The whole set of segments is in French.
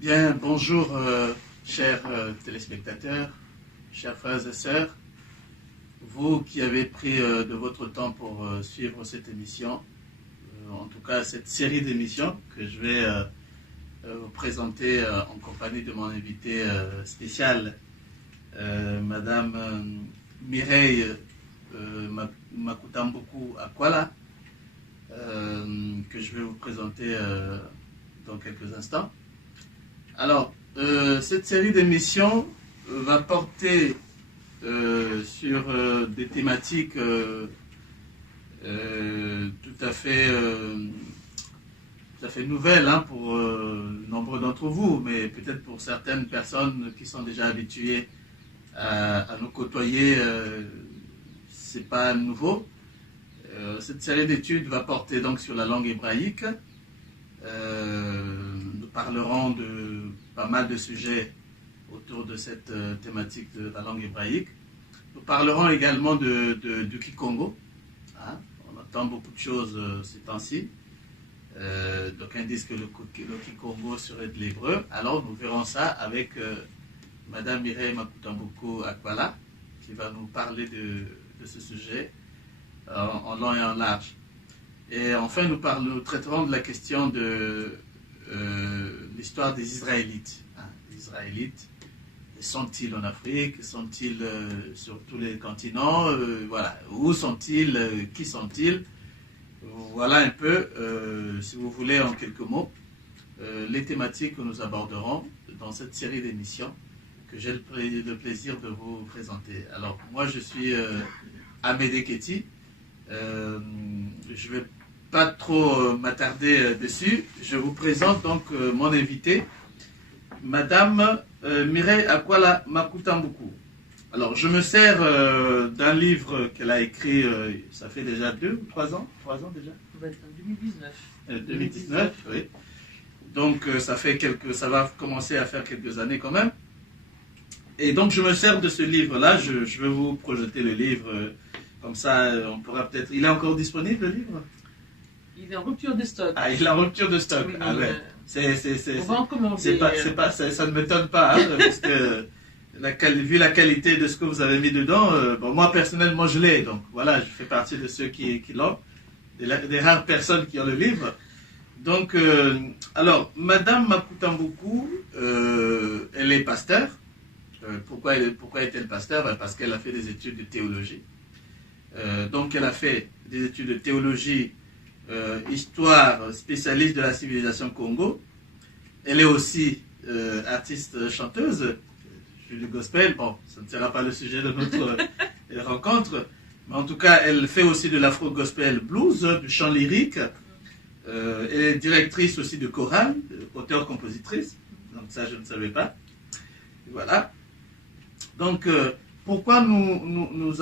Bien, bonjour, chers téléspectateurs, chers frères et sœurs, vous qui avez pris de votre temps pour suivre cette émission, en tout cas cette série d'émissions que je vais vous présenter en compagnie de mon invité spécial, Madame Mireille Makutambuku Akwala, que je vais vous présenter dans quelques instants. Alors, cette série d'émissions va porter sur des thématiques tout à fait nouvelles pour nombre d'entre vous, mais peut-être pour certaines personnes qui sont déjà habituées à nous côtoyer, c'est pas nouveau. Cette série d'études va porter donc sur la langue hébraïque. Nous parlerons de pas mal de sujets autour de cette thématique de la langue hébraïque. Nous parlerons également du Kikongo. On entend beaucoup de choses ces temps-ci. D'aucuns disent que le Kikongo serait de l'hébreu. Alors nous verrons ça avec Madame Mireille Makutambuku Akwala, qui va nous parler de ce sujet en long et en large. Et enfin, nous traiterons de la question de l'histoire des Israélites. Les Israélites, sont-ils en Afrique? Sont-ils sur tous les continents? Voilà. Où sont-ils? Qui sont-ils? Voilà un peu, si vous voulez, en quelques mots, les thématiques que nous aborderons dans cette série d'émissions que j'ai le plaisir de vous présenter. Alors, moi, je suis Amédée Keti. Je vais pas trop m'attarder dessus. Je vous présente donc mon invité, Madame Mireille Akwala Makutambuku. Alors, je me sers d'un livre qu'elle a écrit, ça fait déjà 2 ou 3 ans? 3 ans déjà? 2019. 2019, oui. Donc, ça va commencer à faire quelques années quand même. Et donc, je me sers de ce livre-là. Je vais vous projeter le livre. Comme ça, on pourra peut-être... Il est encore disponible, le livre? Il est en rupture de stock. Ah, il est en rupture de stock. Oui, ah ouais. On va en commander. Ça ne m'étonne pas, parce que vu la qualité de ce que vous avez mis dedans, bon, moi personnellement je l'ai, donc voilà, je fais partie de ceux qui l'ont, des rares personnes qui ont le livre. Donc, alors, Madame Makutambuku, elle est pasteur. Pourquoi est-elle pasteur? Parce qu'elle a fait des études de théologie. Donc, elle a fait des études de théologie, histoire, spécialiste de la civilisation Congo. Elle est aussi artiste chanteuse, du gospel. Bon, ça ne sera pas le sujet de notre rencontre, mais en tout cas, elle fait aussi de l'afro-gospel blues, du chant lyrique. Elle est directrice aussi de chorale, auteure-compositrice. Donc ça, je ne savais pas. Voilà. Donc, pourquoi nous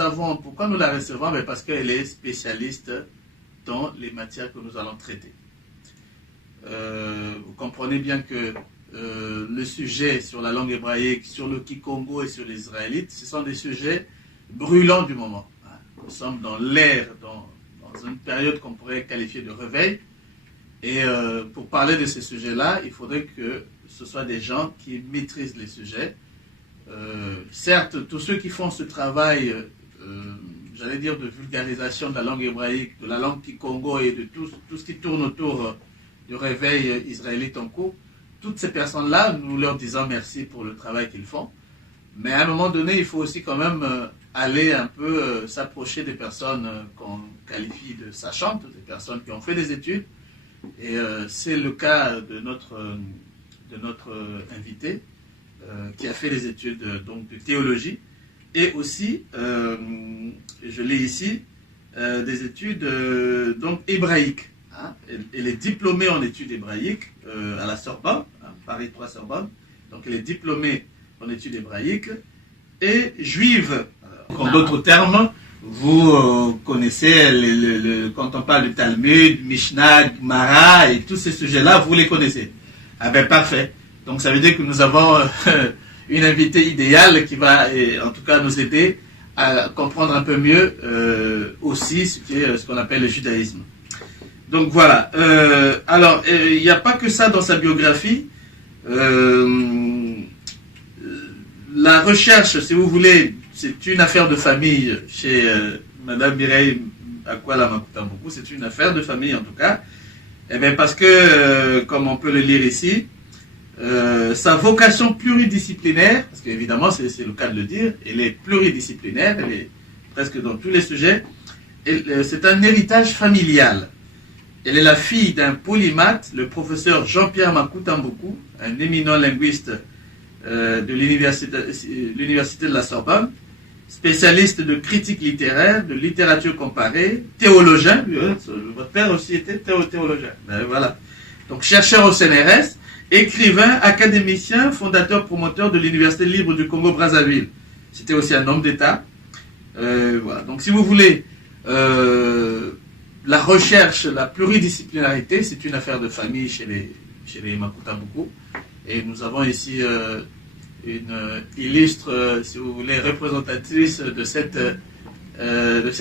la recevons? Parce qu'elle est spécialiste dans les matières que nous allons traiter. Vous comprenez bien que le sujet sur la langue hébraïque, sur le Kikongo et sur les Israélites, ce sont des sujets brûlants du moment. Nous sommes dans l'ère, dans une période qu'on pourrait qualifier de réveil. Et pour parler de ces sujets-là, il faudrait que ce soit des gens qui maîtrisent les sujets. Certes, tous ceux qui font ce travail, j'allais dire, de vulgarisation de la langue hébraïque, de la langue Kikongo et de tout ce qui tourne autour du réveil israélite en cours, toutes ces personnes-là, nous leur disons merci pour le travail qu'ils font. Mais à un moment donné, il faut aussi quand même aller un peu s'approcher des personnes qu'on qualifie de sachantes, des personnes qui ont fait des études. Et c'est le cas de notre invité, qui a fait des études donc, de théologie. Et aussi, je l'ai ici, des études donc hébraïques. Elle est diplômée en études hébraïques à la Sorbonne, Paris 3 Sorbonne. Donc elle est diplômée en études hébraïques et juive. En d'autres termes, vous connaissez, quand on parle du Talmud, Mishnah, Gemara et tous ces sujets-là, vous les connaissez. Ah ben parfait. Donc ça veut dire que nous avons une invitée idéale qui va en tout cas nous aider à comprendre un peu mieux aussi ce qu'on appelle le judaïsme. Donc voilà. Alors, il n'y a pas que ça dans sa biographie. La recherche, si vous voulez, c'est une affaire de famille chez Madame Mireille Akwala Makuta-Mboukou. C'est une affaire de famille en tout cas. Eh bien parce que, comme on peut le lire ici, sa vocation pluridisciplinaire, parce qu'évidemment c'est le cas de le dire, elle est pluridisciplinaire, elle est presque dans tous les sujets. C'est un héritage familial. Elle est la fille d'un polymathe, le professeur Jean-Pierre Makuta-Mboukou, un éminent linguiste de l'université de la Sorbonne, spécialiste de critique littéraire, de littérature comparée, théologien, votre père aussi était théologien, ben voilà. Donc chercheur au CNRS, écrivain, académicien, fondateur, promoteur de l'Université libre du Congo-Brazzaville. C'était aussi un homme d'État. Voilà. Donc si vous voulez, la recherche, la pluridisciplinarité, c'est une affaire de famille chez les Makuta-Mboukou. Et nous avons ici une illustre, si vous voulez, représentatrice de cette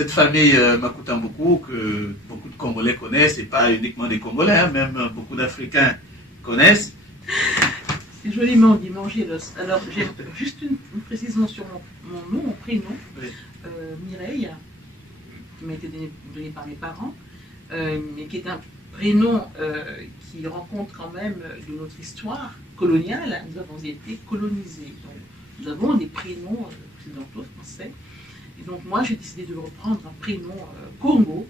famille Makuta-Mboukou que beaucoup de Congolais connaissent, et pas uniquement des Congolais, hein, même beaucoup d'Africains connaissent. C'est joliment dit, Mangelos. Alors, j'ai juste une précision sur mon nom, mon prénom, oui. Mireille, qui m'a été donné par mes parents, mais qui est un prénom qui rencontre quand même de notre histoire coloniale. Nous avons été colonisés. Donc, nous avons des prénoms occidentaux français. Et donc, moi, j'ai décidé de reprendre un prénom Congo,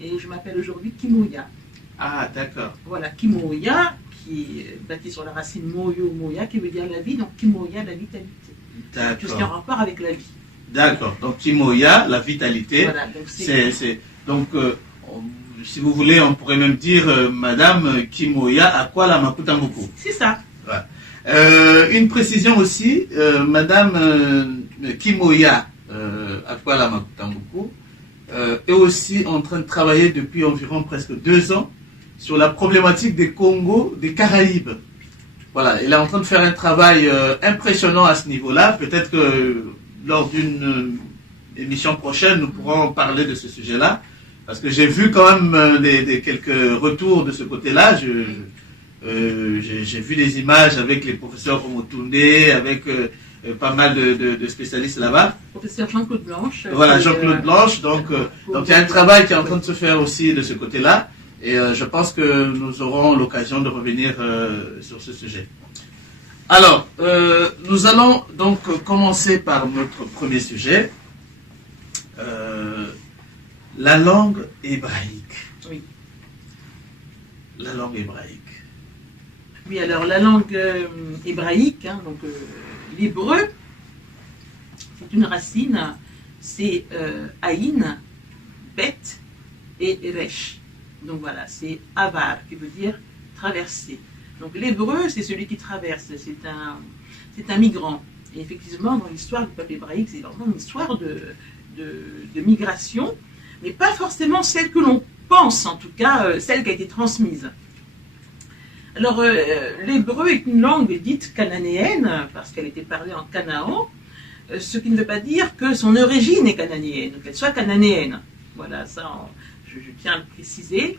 et je m'appelle aujourd'hui Kimoya. Ah, d'accord. Voilà, Kimoya, qui est bâti sur la racine Moyo, Moya, qui veut dire la vie, donc Kimoya, la vitalité. D'accord. Tout ce qui a un rapport avec la vie. D'accord. Donc, Kimoya, la vitalité. Voilà, donc si vous voulez, on pourrait même dire Madame Kimoya Akwala Makuta-Mboukou. C'est ça. Voilà. Une précision aussi, Madame Kimoya Akwala Makuta-Mboukou est aussi en train de travailler depuis environ presque 2 ans sur la problématique des Congo, des Caraïbes. Voilà, elle est en train de faire un travail impressionnant à ce niveau-là. Peut-être que lors d'une émission prochaine, nous pourrons parler de ce sujet-là. Parce que j'ai vu quand même quelques retours de ce côté-là. J'ai vu des images avec les professeurs Romotounde, avec pas mal de spécialistes là-bas. Professeur Jean-Claude Blanche. Voilà, Jean-Claude Blanche. Donc il y a un travail qui est en train de se faire aussi de ce côté-là. Et je pense que nous aurons l'occasion de revenir sur ce sujet. Alors, nous allons donc commencer par notre premier sujet. La langue hébraïque. Oui. La langue hébraïque. Oui, alors la langue hébraïque, hein, donc l'hébreu, c'est une racine, c'est Aïn, Bet et Resh. Donc voilà, c'est Avar, qui veut dire traverser. Donc l'hébreu, c'est celui qui traverse, c'est un migrant. Et effectivement, dans l'histoire du peuple hébraïque, c'est vraiment une histoire de migration, mais pas forcément celle que l'on pense, en tout cas celle qui a été transmise. Alors l'hébreu est une langue dite cananéenne, parce qu'elle était parlée en Canaan, ce qui ne veut pas dire que son origine est cananéenne, qu'elle soit cananéenne. Voilà, ça je tiens à le préciser.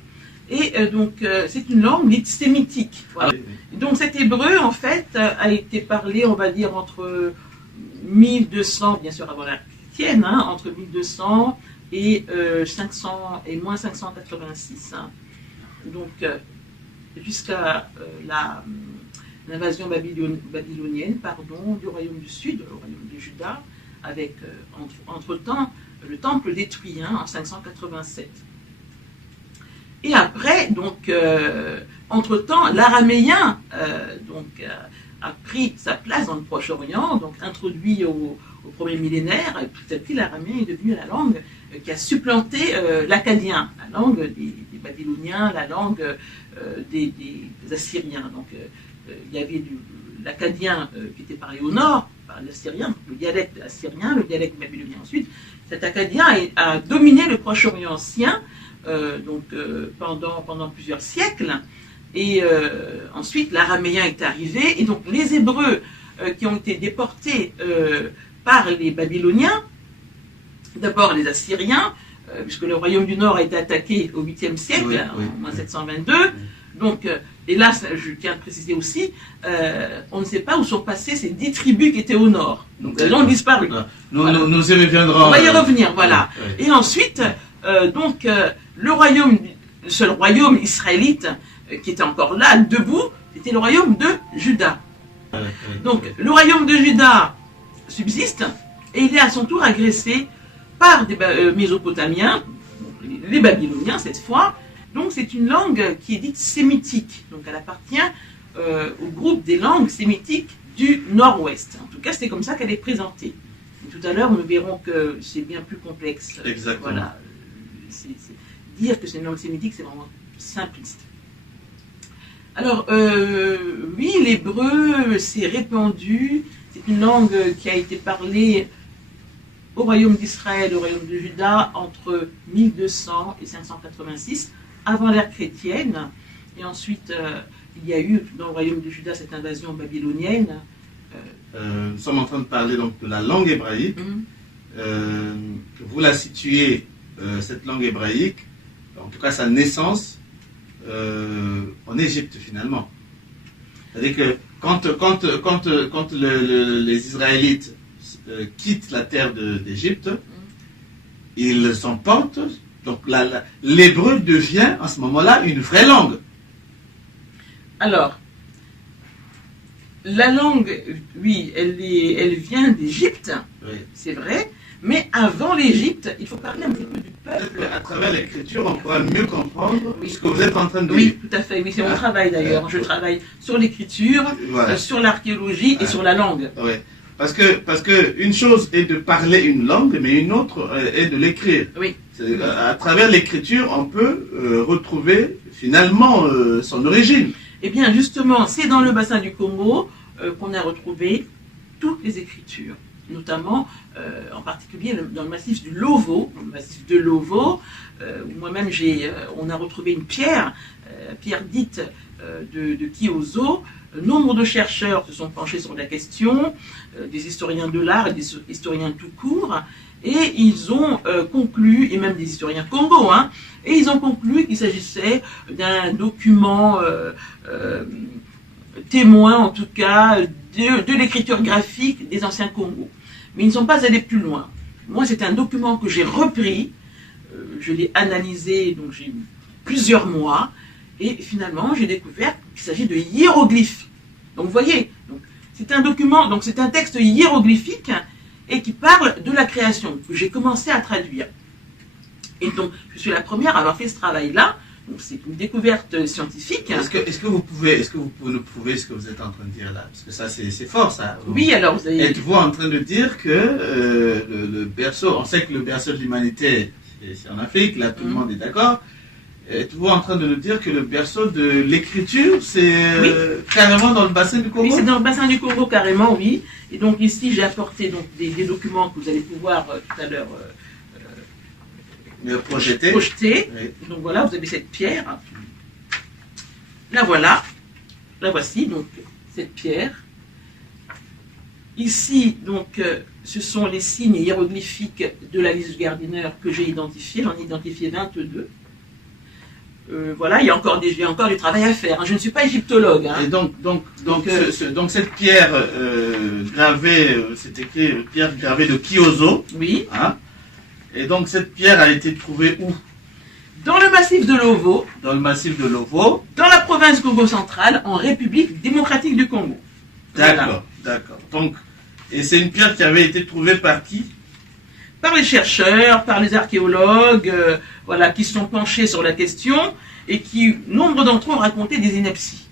Et donc c'est une langue dite sémitique. Voilà. Donc cet hébreu, en fait, a été parlé, on va dire, entre 1200, bien sûr avant la chrétienne, hein, entre 1200 et 500 et moins 586. Hein. Donc jusqu'à l'invasion babylonienne, du royaume du Sud, le royaume de Juda, avec entre-temps le temple détruit, hein, en 587. Et après, donc, entre-temps, l'araméen a pris sa place dans le Proche-Orient, donc introduit au premier millénaire, et petit à petit, l'araméen est devenu la langue qui a supplanté l'akkadien, la langue des Babyloniens, la langue des Assyriens. Donc, il y avait l'akkadien qui était parlé au nord, par l'Assyrien, le dialecte assyrien, le dialecte babylonien ensuite. Cet akkadien a dominé le Proche-Orient ancien, pendant plusieurs siècles, et ensuite l'araméen est arrivé, et donc les Hébreux qui ont été déportés par les Babyloniens, d'abord les Assyriens, puisque le royaume du Nord a été attaqué au 8e siècle, en 722, Donc, et là, je tiens à préciser aussi, on ne sait pas où sont passées ces 10 tribus qui étaient au nord. Donc, elles ont disparu. Nous y reviendrons. On va y revenir, voilà. Oui. Et ensuite, le seul royaume israélite qui était encore là, debout, c'était le royaume de Juda. Donc, le royaume de Juda subsiste et il est à son tour agressé par des Mésopotamiens, les Babyloniens cette fois. Donc, c'est une langue qui est dite sémitique. Donc, elle appartient au groupe des langues sémitiques du nord-ouest. En tout cas, c'est comme ça qu'elle est présentée. Et tout à l'heure, nous verrons que c'est bien plus complexe. Exactement. Voilà. Dire que c'est une langue sémitique, c'est vraiment simpliste. Alors, oui, l'hébreu s'est répandu. C'est une langue qui a été parlée au royaume d'Israël, au royaume de Juda, entre 1200 et 586, avant l'ère chrétienne. Et ensuite, il y a eu dans le royaume de Juda cette invasion babylonienne. Nous sommes en train de parler donc de la langue hébraïque. Vous la situez, cette langue hébraïque, en tout cas sa naissance, en Égypte finalement. C'est-à-dire que quand les Israélites quittent la terre d'Égypte, ils s'emportent. Donc l'hébreu devient à ce moment-là une vraie langue. Alors, la langue, oui, elle vient d'Égypte, Oui. c'est vrai, mais avant l'Égypte, il faut parler un petit peu du peuple. À travers l'écriture, on pourra mieux comprendre Oui. ce que vous êtes en train de dire. Oui, tout à fait, oui, c'est mon travail d'ailleurs. Je travaille sur l'écriture, Voilà. sur l'archéologie et sur la langue. Ouais. Parce que une chose est de parler une langue, mais une autre est de l'écrire. Oui. À travers l'écriture, on peut retrouver finalement son origine. Eh bien, justement, c'est dans le bassin du Congo qu'on a retrouvé toutes les écritures, notamment, en particulier dans le massif du Lovo, le massif de Lovo, où moi-même on a retrouvé une pierre dite de Kiozo. Nombre de chercheurs se sont penchés sur la question, des historiens de l'art et des historiens tout court, et ils ont conclu, et même des historiens Congo, et ils ont conclu qu'il s'agissait d'un document témoin, en tout cas, de l'écriture graphique des anciens Congo. Mais ils ne sont pas allés plus loin. Moi, c'est un document que j'ai repris, je l'ai analysé, donc j'ai eu plusieurs mois, et finalement, j'ai découvert qu'il s'agit de hiéroglyphes. Donc, vous voyez, c'est un document, donc c'est un texte hiéroglyphique et qui parle de la création, que j'ai commencé à traduire. Et donc, je suis la première à avoir fait ce travail-là. Donc, c'est une découverte scientifique. Est-ce que vous pouvez nous prouver ce que vous êtes en train de dire là? Parce que ça, c'est fort, ça. Oui, alors, vous avez... Êtes-vous en train de dire que le berceau, on sait que le berceau de l'humanité, c'est en Afrique, là, tout le monde est d'accord. Êtes-vous en train de nous dire que le berceau de l'écriture, c'est carrément dans le bassin du Congo? Oui, c'est dans le bassin du Congo, carrément, oui. Et donc, ici, j'ai apporté donc, des documents que vous allez pouvoir tout à l'heure projeter. Oui. Donc, voilà, vous avez cette pierre. La voilà. La voici, donc, cette pierre. Ici, donc, ce sont les signes hiéroglyphiques de la liste Gardiner que j'ai identifiés. J'en ai identifié 22. Voilà, il y a encore du travail à faire. Je ne suis pas égyptologue. Et donc cette pierre gravée, c'est écrit pierre gravée de Kiozo. Oui. Et donc cette pierre a été trouvée où? Dans le massif de Lovo. Dans le massif de Lovo. Dans la province Congo centrale, en République démocratique du Congo. D'accord, d'accord. Donc, et c'est une pierre qui avait été trouvée par qui? Par les chercheurs, par les archéologues, voilà, qui se sont penchés sur la question et qui, nombre d'entre eux, ont raconté des inepties.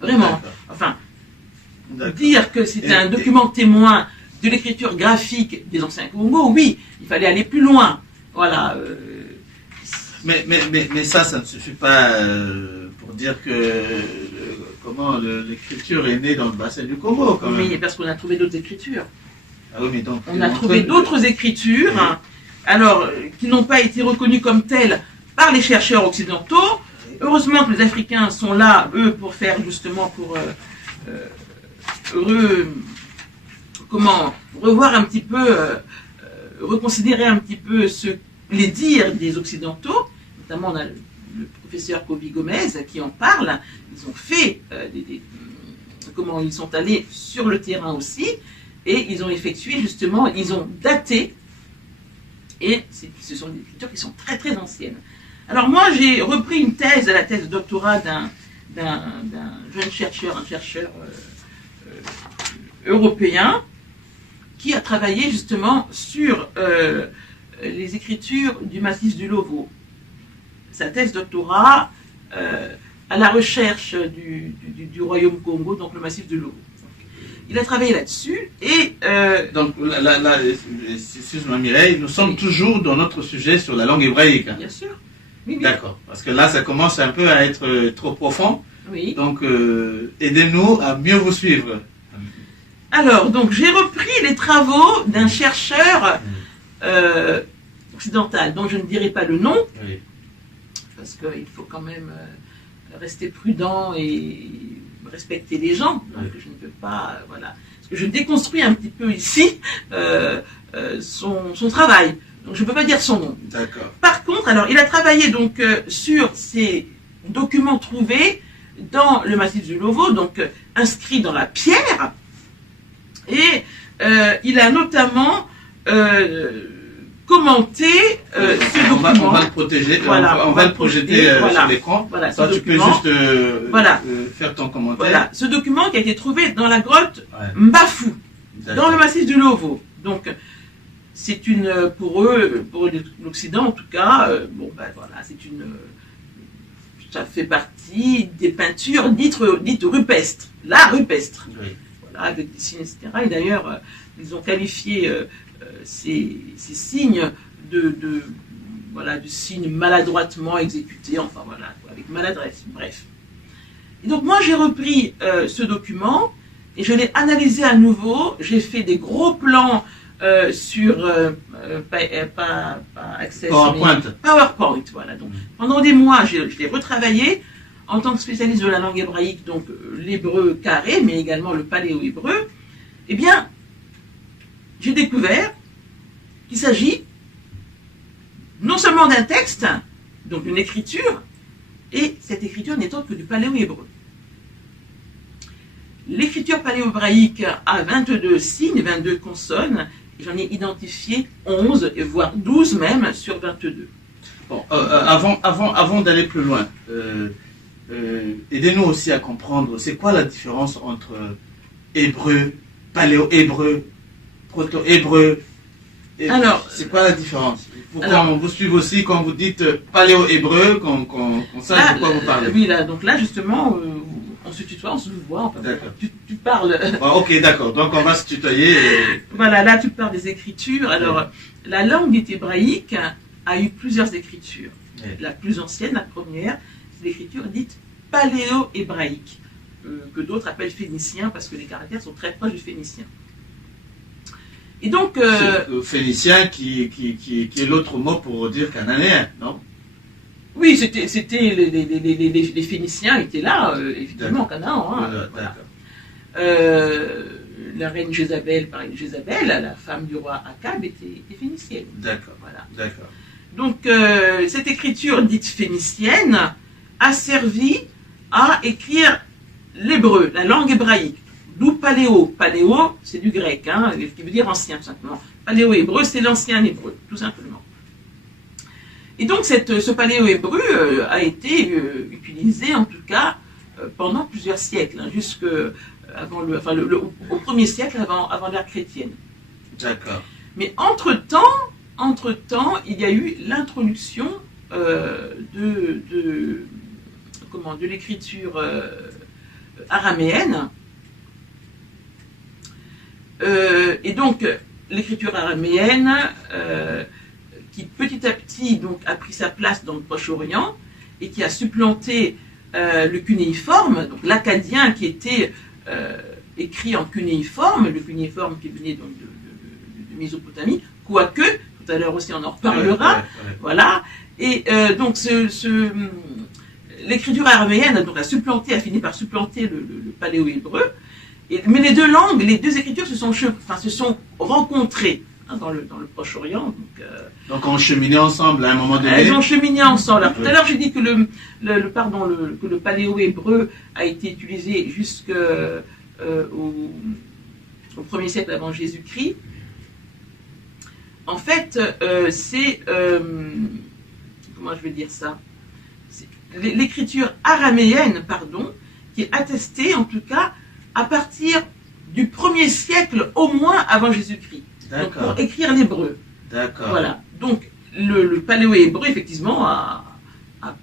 Vraiment. Enfin, dire que c'était un document témoin de l'écriture graphique des anciens Congo, oui, il fallait aller plus loin. Voilà. Mais ça ne suffit pas pour dire que comment l'écriture est née dans le bassin du Congo, quand même. Oui, parce qu'on a trouvé d'autres écritures. Ah oui, mais donc, on a trouvé d'autres écritures, alors, qui n'ont pas été reconnues comme telles par les chercheurs occidentaux. Heureusement que les Africains sont là, eux, pour faire justement, pour revoir un petit peu, reconsidérer un petit peu les dires des Occidentaux. Notamment, on a le professeur Kobi Gomez qui en parle. Ils ont fait comment ils sont allés sur le terrain aussi, et ils ont effectué justement, ils ont daté, et ce sont des écritures qui sont très très anciennes. Alors moi j'ai repris une thèse, la thèse de doctorat d'un jeune chercheur, un chercheur européen, qui a travaillé justement sur les écritures du massif du Lovo. Sa thèse doctorat à la recherche du royaume Congo, donc le massif du Lovo. Il a travaillé là-dessus et... Donc là, excuse-moi Mireille, nous sommes toujours dans notre sujet sur la langue hébraïque. Bien sûr. Oui, oui. D'accord, parce que là ça commence un peu à être trop profond. Oui. Donc aidez-nous à mieux vous suivre. Alors, donc j'ai repris les travaux d'un chercheur occidental, dont je ne dirai pas le nom, Oui. parce qu'il faut quand même rester prudent et respecter les gens. Donc je ne peux pas, voilà. Parce que je déconstruis un petit peu ici son travail. Donc je ne peux pas dire son nom. D'accord. Par contre, alors il a travaillé donc sur ces documents trouvés dans le massif du Lovo, donc inscrits dans la pierre. Et il a notamment commenté ce document. On va le protéger, Voilà, on va le projeter sur l'écran. Voilà, Toi, tu peux juste faire ton commentaire. Voilà, ce document qui a été trouvé dans la grotte Mbafu, dans le massif du Lovo. Donc, c'est pour eux, pour l'Occident en tout cas, ça fait partie des peintures dites rupestres, l'art rupestre. Oui. Avec des signes, etc. Et d'ailleurs, ils ont qualifié ces signes de signes maladroitement exécutés, enfin voilà, avec maladresse, bref. Et donc moi j'ai repris ce document et je l'ai analysé à nouveau, j'ai fait des gros plans sur pas Access, PowerPoint, voilà. Donc pendant des mois, je l'ai retravaillé en tant que spécialiste de la langue hébraïque, donc l'hébreu carré, mais également le paléo-hébreu. Eh bien, j'ai découvert qu'il s'agit non seulement d'un texte, donc d'une écriture, et cette écriture n'est autre que du paléo-hébreu. L'écriture paléo-hébraïque a 22 signes, 22 consonnes, et j'en ai identifié 11, voire 12 même, sur 22. Bon, avant d'aller plus loin, aidez-nous aussi à comprendre, c'est quoi la différence entre hébreu, paléo-hébreu, proto-hébreu? Alors, c'est quoi la différence? Pour qu'on vous suive aussi quand vous dites paléo-hébreu, qu'on sache de quoi vous parlez. Oui, donc là justement, on se tutoie, on se voit. Enfin, tu parles. Bon, ok, d'accord. Donc on va se tutoyer. Voilà, là tu parles des écritures. Alors, la langue dite hébraïque a eu plusieurs écritures. La plus ancienne, la première, c'est l'écriture dite paléo-hébraïque, que d'autres appellent phénicien parce que les caractères sont très proches du phénicien. Et donc, phénicien qui est l'autre mot pour dire cananéen, non? Oui, c'était les Phéniciens étaient là, évidemment, en Canaan. Voilà. La reine Jézabel, par exemple, Jézabel, la femme du roi Akab, était phénicienne. D'accord. Voilà. D'accord. Donc, cette écriture dite phénicienne a servi à écrire l'hébreu, la langue hébraïque. D'où paléo. Paléo, c'est du grec, qui veut dire ancien, tout simplement. Paléo-hébreu, c'est l'ancien hébreu, tout simplement. Et donc, ce paléo-hébreu a été utilisé, en tout cas, pendant plusieurs siècles, jusqu'au premier siècle avant l'ère chrétienne. D'accord. Mais entre-temps, il y a eu l'introduction de l'écriture araméenne. Et donc, l'écriture araméenne, qui petit à petit donc, a pris sa place dans le Proche-Orient et qui a supplanté le cunéiforme, donc l'akkadien qui était écrit en cunéiforme, le cunéiforme qui venait donc de Mésopotamie, quoique, tout à l'heure aussi on en reparlera, voilà. Et donc l'écriture araméenne donc, a fini par supplanter le paléo-hébreu. Mais les deux langues, les deux écritures se sont rencontrées. hein, dans le Proche-Orient. Donc on cheminait ensemble à un moment donné. Elles ont cheminé ensemble. Alors, tout à l'heure, j'ai dit que que le paléo-hébreu a été utilisé jusqu'au au 1er siècle avant Jésus-Christ. En fait, c'est... comment je vais dire ça? L'écriture araméenne, pardon, qui est attestée, en tout cas, à partir du 1er siècle au moins avant Jésus-Christ. Pour écrire l'hébreu. D'accord. Voilà. Donc, le paléo-hébreu, effectivement, a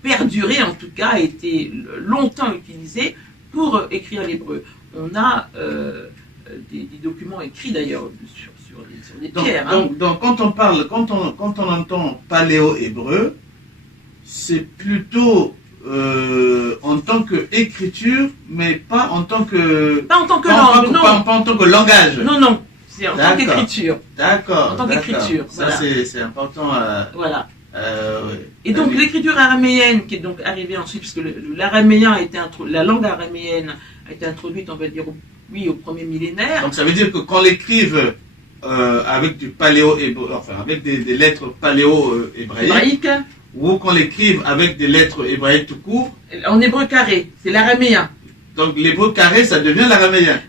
perduré, en tout cas, a été longtemps utilisé pour écrire l'hébreu. On a des documents écrits, d'ailleurs, sur des pierres. Donc, quand on entend paléo-hébreu, c'est plutôt en tant qu'écriture, mais pas en tant que... Pas en tant que langue, non. Pas en tant que langage. Non, non. C'est en tant qu'écriture. D'accord. En tant qu'écriture. Ça, voilà. c'est important. Voilà. Oui. Et donc, l'écriture araméenne, qui est donc arrivée ensuite, puisque l'araméen a été la langue araméenne a été introduite, on va dire, au premier millénaire. Donc, ça veut dire que quand on l'écrive avec du paléo-hébreu, enfin, avec des lettres paléo-hébraïques, ou qu'on l'écrive avec des lettres hébraïques tout court. En hébreu carré, c'est l'araméen. Donc l'hébreu carré, ça devient l'araméen.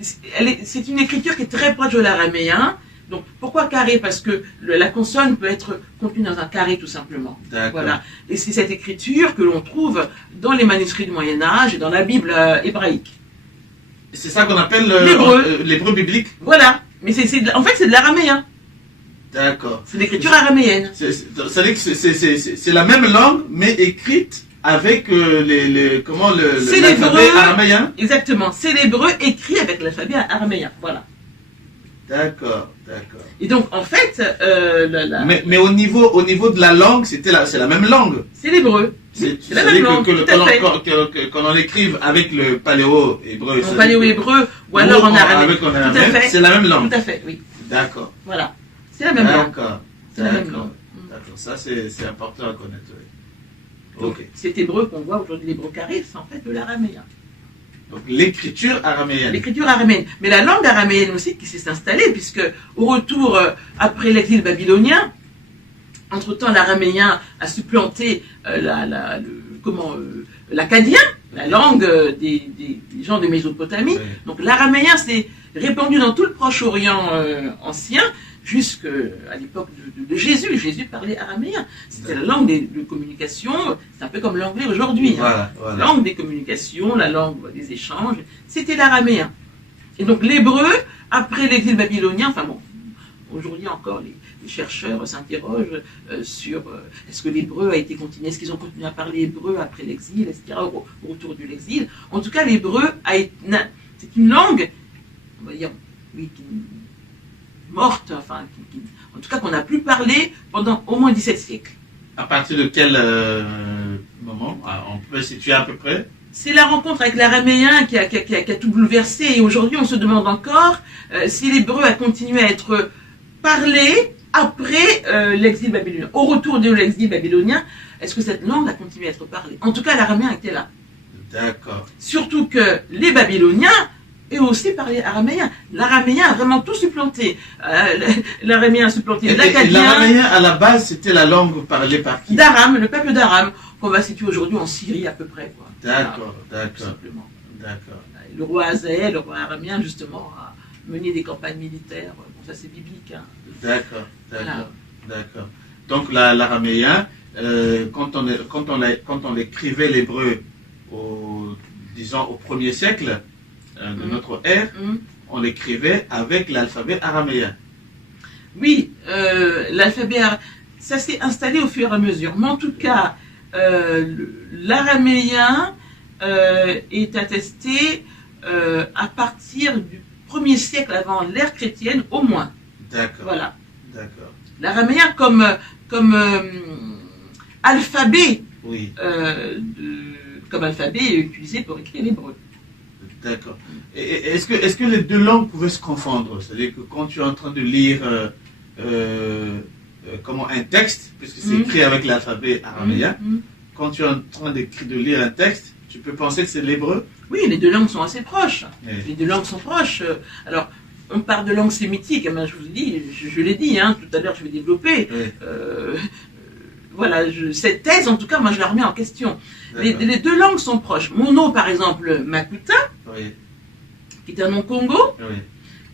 C'est une écriture qui est très proche de l'araméen. Donc pourquoi carré? Parce que la consonne peut être contenue dans un carré tout simplement. Voilà. Et c'est cette écriture que l'on trouve dans les manuscrits du Moyen-Âge et dans la Bible hébraïque. C'est ça qu'on appelle l'hébreu biblique? Voilà. Mais en fait c'est de l'araméen. D'accord. C'est l'écriture araméenne. C'est-à-dire que c'est la même langue, mais écrite avec l'alphabet araméen. Exactement. C'est l'hébreu écrit avec l'alphabet araméen. Voilà. D'accord. Et donc, en fait... Mais au niveau de la langue, c'est la même langue. C'est l'hébreu. C'est la même langue, qu'on en écrive avec le paléo-hébreu. En paléo-hébreu, ou alors en araméen. Tout à fait. C'est la même langue. Tout à fait, oui. D'accord. Voilà. C'est la même langue. C'est la même langue. D'accord. Ça, c'est important à connaître. Oui. Donc, cet hébreu qu'on voit aujourd'hui, l'hébreu carré, c'est en fait de l'araméen. Donc, l'écriture araméenne. L'écriture araméenne. Mais la langue araméenne aussi qui s'est installée, puisque au retour, après l'exil babylonien, entre-temps, l'araméen a supplanté l'akkadien, la langue des gens de Mésopotamie. Oui. Donc, l'araméen s'est répandu dans tout le Proche-Orient ancien, jusqu'à l'époque de Jésus. Jésus parlait araméen. C'était la langue de communication, c'est un peu comme l'anglais aujourd'hui. Voilà. La langue des communications, la langue des échanges, c'était l'araméen. Et donc l'hébreu, après l'exil babylonien, enfin bon, aujourd'hui encore les chercheurs s'interrogent sur est-ce que l'hébreu a été continué, est-ce qu'ils ont continué à parler hébreu après l'exil, etc., au retour de l'exil. En tout cas, l'hébreu c'est une langue, on va dire, oui, morte, enfin, en tout cas qu'on n'a plus parlé pendant au moins 17 siècles. À partir de quel moment on peut situer à peu près? C'est la rencontre avec l'araméen qui a tout bouleversé, et aujourd'hui on se demande encore si l'hébreu a continué à être parlé après l'exil babylonien. Au retour de l'exil babylonien, est-ce que cette langue a continué à être parlée? En tout cas, l'araméen était là. D'accord. Surtout que les Babyloniens et aussi parler araméen. L'araméen a vraiment tout supplanté. L'araméen a supplanté l'akkadien. L'araméen, à la base, c'était la langue parlée par qui? D'Aram, le peuple d'Aram, qu'on va situer aujourd'hui en Syrie à peu près. D'accord. Tout simplement. D'accord. Le roi Hazaël, le roi araméen, justement, a mené des campagnes militaires. Bon, ça c'est biblique. Hein. D'accord. Donc l'araméen, quand on écrivait l'hébreu au 1er siècle, de notre ère, on l'écrivait avec l'alphabet araméen. Oui, l'alphabet araméen, ça s'est installé au fur et à mesure. Mais en tout cas, l'araméen est attesté à partir du 1er siècle avant l'ère chrétienne, au moins. D'accord. Voilà. D'accord. L'araméen comme alphabet, oui. Comme alphabet utilisé pour écrire l'hébreu. D'accord. Est-ce que les deux langues pouvaient se confondre? C'est-à-dire que quand tu es en train de lire un texte, puisque c'est écrit avec l'alphabet araméen, quand tu es en train de lire un texte, tu peux penser que c'est l'hébreu? Oui, les deux langues sont assez proches. Oui. Les deux langues sont proches. Alors, on parle de langue sémitique, eh ben, je vous dis, je l'ai dit, hein, tout à l'heure je vais développer. Oui. Voilà, cette thèse, en tout cas, moi je la remets en question. Les deux langues sont proches. Mon nom, par exemple, Makuta, Oui. qui est un nom Congo, Oui.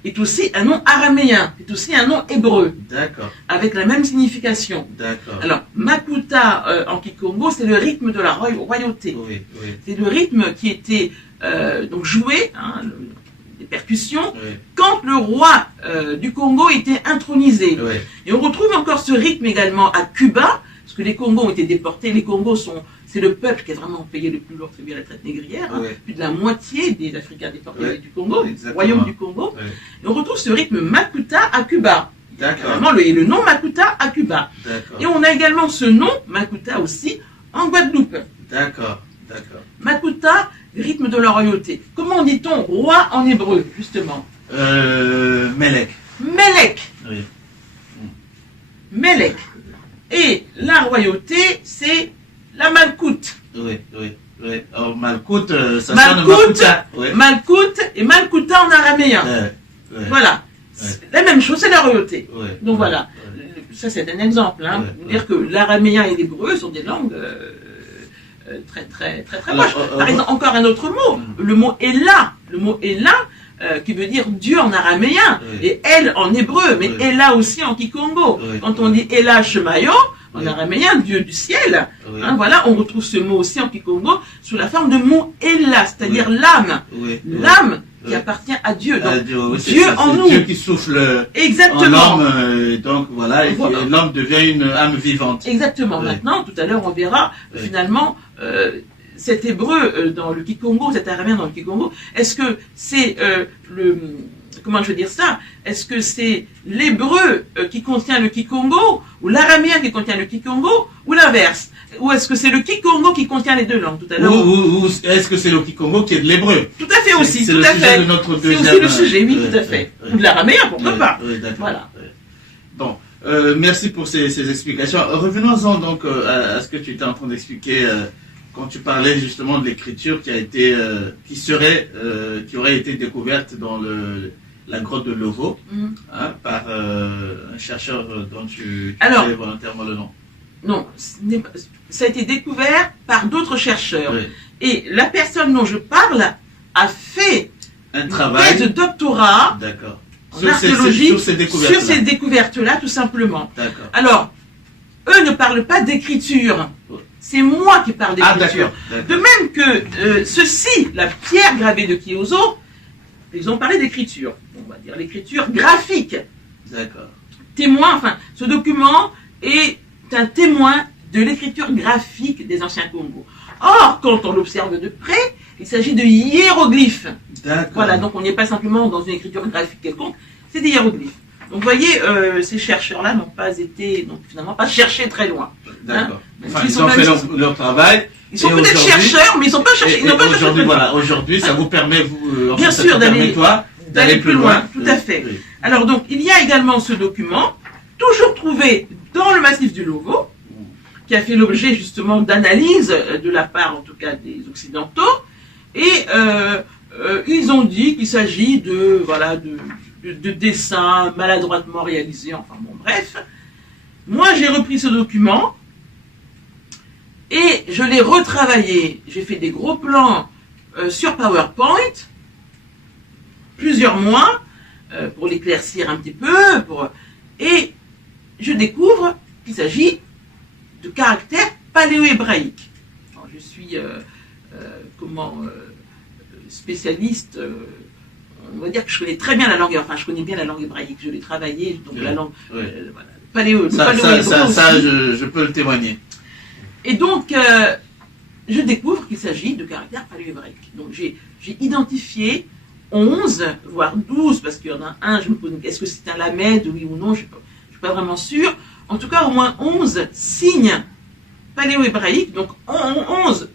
est aussi un nom araméen, est aussi un nom hébreu, D'accord. avec la même signification. D'accord. Alors, Makuta en Kikongo, c'est le rythme de la royauté. Oui. Oui. C'est le rythme qui était donc joué, hein, des percussions, Oui. quand le roi du Congo était intronisé. Oui. Et on retrouve encore ce rythme également à Cuba, parce que les Congos ont été déportés. Les Congos c'est le peuple qui a vraiment payé le plus lourd tribut à la traite négrière. Hein. Oui. Plus de la moitié des Africains déportés Oui. du Congo, du Exactement. royaume du Congo. Oui. Et on retrouve ce rythme Makuta à Cuba. D'accord. Vraiment le nom Makuta à Cuba. D'accord. Et on a également ce nom Makuta aussi en Guadeloupe. D'accord. D'accord. Makuta, rythme de la royauté. Comment dit-on roi en hébreu, justement? Melek. Melek. Oui. Melek. Et la royauté, c'est la Malkout. Oui. Oui. Oui. Alors, Malkout, ça Malkout, sonne Makuta. Oui. Malkout et Malkuta en araméen. Oui. Voilà. C'est la même chose, c'est la royauté. Oui. Donc Oui. voilà. Oui. Ça, c'est un exemple. Hein, Ouais, pour dire que l'araméen et l'hébreu sont des langues très Alors, proches. Par exemple, encore un autre mot. Le mot Ella. Le mot Ella, qui veut dire Dieu en araméen. Oui. Et Elle en hébreu. Mais Oui. Ella aussi en Kikongo. Oui. Quand on dit Ella Shemayo, en Oui. araméen, Dieu du ciel. Oui. Hein, voilà, on retrouve ce mot aussi en Kikongo sous la forme de mot Ella, c'est-à-dire Oui. l'âme. Oui. L'âme qui Oui. appartient à Dieu. Donc, Ah, Dieu, oui, c'est Dieu ça, en c'est nous. Dieu qui souffle en Exactement. l'homme, donc voilà, et Voilà. l'homme devient une âme vivante. Exactement. Oui. Maintenant, tout à l'heure, on verra Oui. finalement cet hébreu dans le Kikongo, cet araméen dans le Kikongo. Est-ce que c'est comment je veux dire ça? Est-ce que c'est l'hébreu qui contient le Kikongo, ou l'araméen qui contient le Kikongo, ou l'inverse? Ou est-ce que c'est le Kikongo qui contient les deux langues? Tout à l'heure. Ou est-ce que c'est le Kikongo qui est de l'hébreu? Tout à fait aussi. C'est Tout le à sujet fait. de notre C'est deuxième. aussi le sujet, oui, oui, tout à fait. oui, Ou de l'araméen, pourquoi oui, pas? oui, d'accord. Voilà. Oui. Bon, merci pour ces explications. Revenons-en donc à ce que tu étais en train d'expliquer quand tu parlais justement de l'écriture qui aurait été découverte dans la grotte de Lovo, Mm. hein, par un chercheur dont tu Alors, sais volontairement le nom. Non, ça a été découvert par d'autres chercheurs. Oui. Et la personne dont je parle a fait Un une travail. thèse de doctorat D'accord. en archéologie sur ces découvertes. sur ces découvertes-là, tout simplement. D'accord. Alors, eux ne parlent pas d'écriture. C'est moi qui parle Ah, d'écriture. d'accord. De même que ceci, la pierre gravée de Kyozo, ils ont parlé d'écriture. On va dire l'écriture graphique. D'accord. Témoin, enfin, ce document est un témoin de l'écriture graphique des anciens Congo. Or, quand on l'observe de près, il s'agit de hiéroglyphes. D'accord. Voilà, donc on n'est pas simplement dans une écriture graphique quelconque, c'est des hiéroglyphes. Donc vous voyez, ces chercheurs-là n'ont pas été, donc finalement pas cherché très loin. D'accord. Hein, Enfin, ils ils sont ont même- fait leur travail. Ils sont Et peut-être aujourd'hui- chercheurs, mais ils n'ont pas cherché. Et Ils n'ont pas cherché aujourd'hui, très loin. voilà, aujourd'hui, ça vous permet, Bien ça sûr, te d'aller- permet, toi, d'aller plus loin, tout à Oui, fait. oui. Alors donc, il y a également ce document, toujours trouvé dans le massif du Lovo, qui a fait l'objet justement d'analyses de la part, en tout cas, des Occidentaux, et ils ont dit qu'il s'agit de dessins maladroitement réalisés, enfin bon, bref. Moi, j'ai repris ce document, et je l'ai retravaillé. J'ai fait des gros plans sur PowerPoint, plusieurs mois, pour l'éclaircir un petit peu, et je découvre qu'il s'agit de caractères paléo-hébraïques. Alors, je suis spécialiste, on va dire que je connais très bien la langue, enfin je connais bien la langue hébraïque, je l'ai travaillée, donc Oui, la langue oui. voilà, paléo, Ça, paléo-hébreu aussi. je peux le témoigner. Et donc, je découvre qu'il s'agit de caractères paléo-hébraïques. Donc, j'ai identifié 11, voire 12, parce qu'il y en a un, je me pose, est-ce que c'est un lamed, oui ou non, je ne suis pas vraiment sûr. En tout cas, au moins 11 signes paléo-hébraïques, donc 11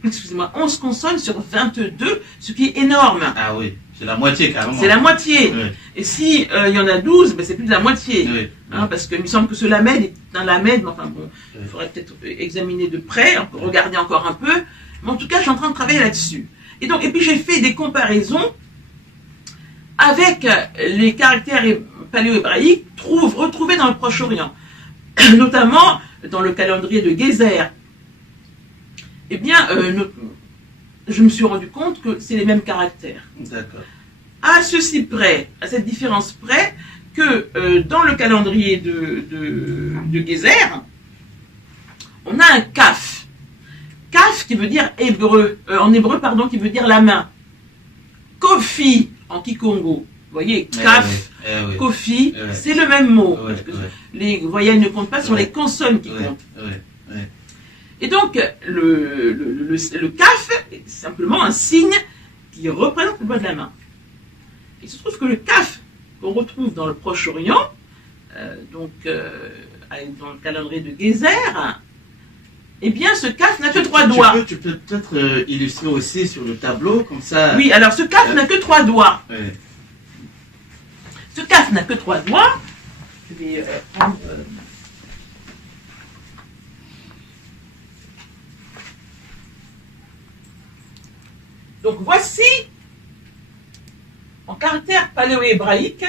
consonnes sur 22, ce qui est énorme. Ah oui, c'est la moitié carrément. C'est la moitié. Oui, Et si il y en a 12, ben, c'est plus de la moitié. oui, Hein, parce qu'il me semble que ce lamed est un lamed, mais enfin bon, Oui. il faudrait peut-être examiner de près, regarder encore un peu. Mais en tout cas, je suis en train de travailler là-dessus. Et puis j'ai fait des comparaisons avec les caractères paléo-hébraïques retrouvés dans le Proche-Orient, notamment dans le calendrier de Gézer. Eh bien, je me suis rendu compte que c'est les mêmes caractères. D'accord. À ceci près, à cette différence près, que dans le calendrier de Gézer, on a un kaf. Kaf qui veut dire en hébreu, pardon, qui veut dire la main. Kofi en kikongo. Vous voyez, kaf, kofi, c'est le même mot. Parce que les voyelles ne comptent pas sur les consonnes qui comptent. Et donc, le kaf est simplement un signe qui représente le doigt de la main. Il se trouve que le kaf qu'on retrouve dans le Proche-Orient, dans le calendrier de Gézer, eh bien, ce kaf n'a que 3 doigts. Tu peux peut-être illustrer aussi sur le tableau, comme ça. Oui, alors ce kaf n'a que 3 doigts. Ouais. Ce kaf n'a que 3 doigts. Je vais prendre... Donc voici, en caractère paléo-hébraïque,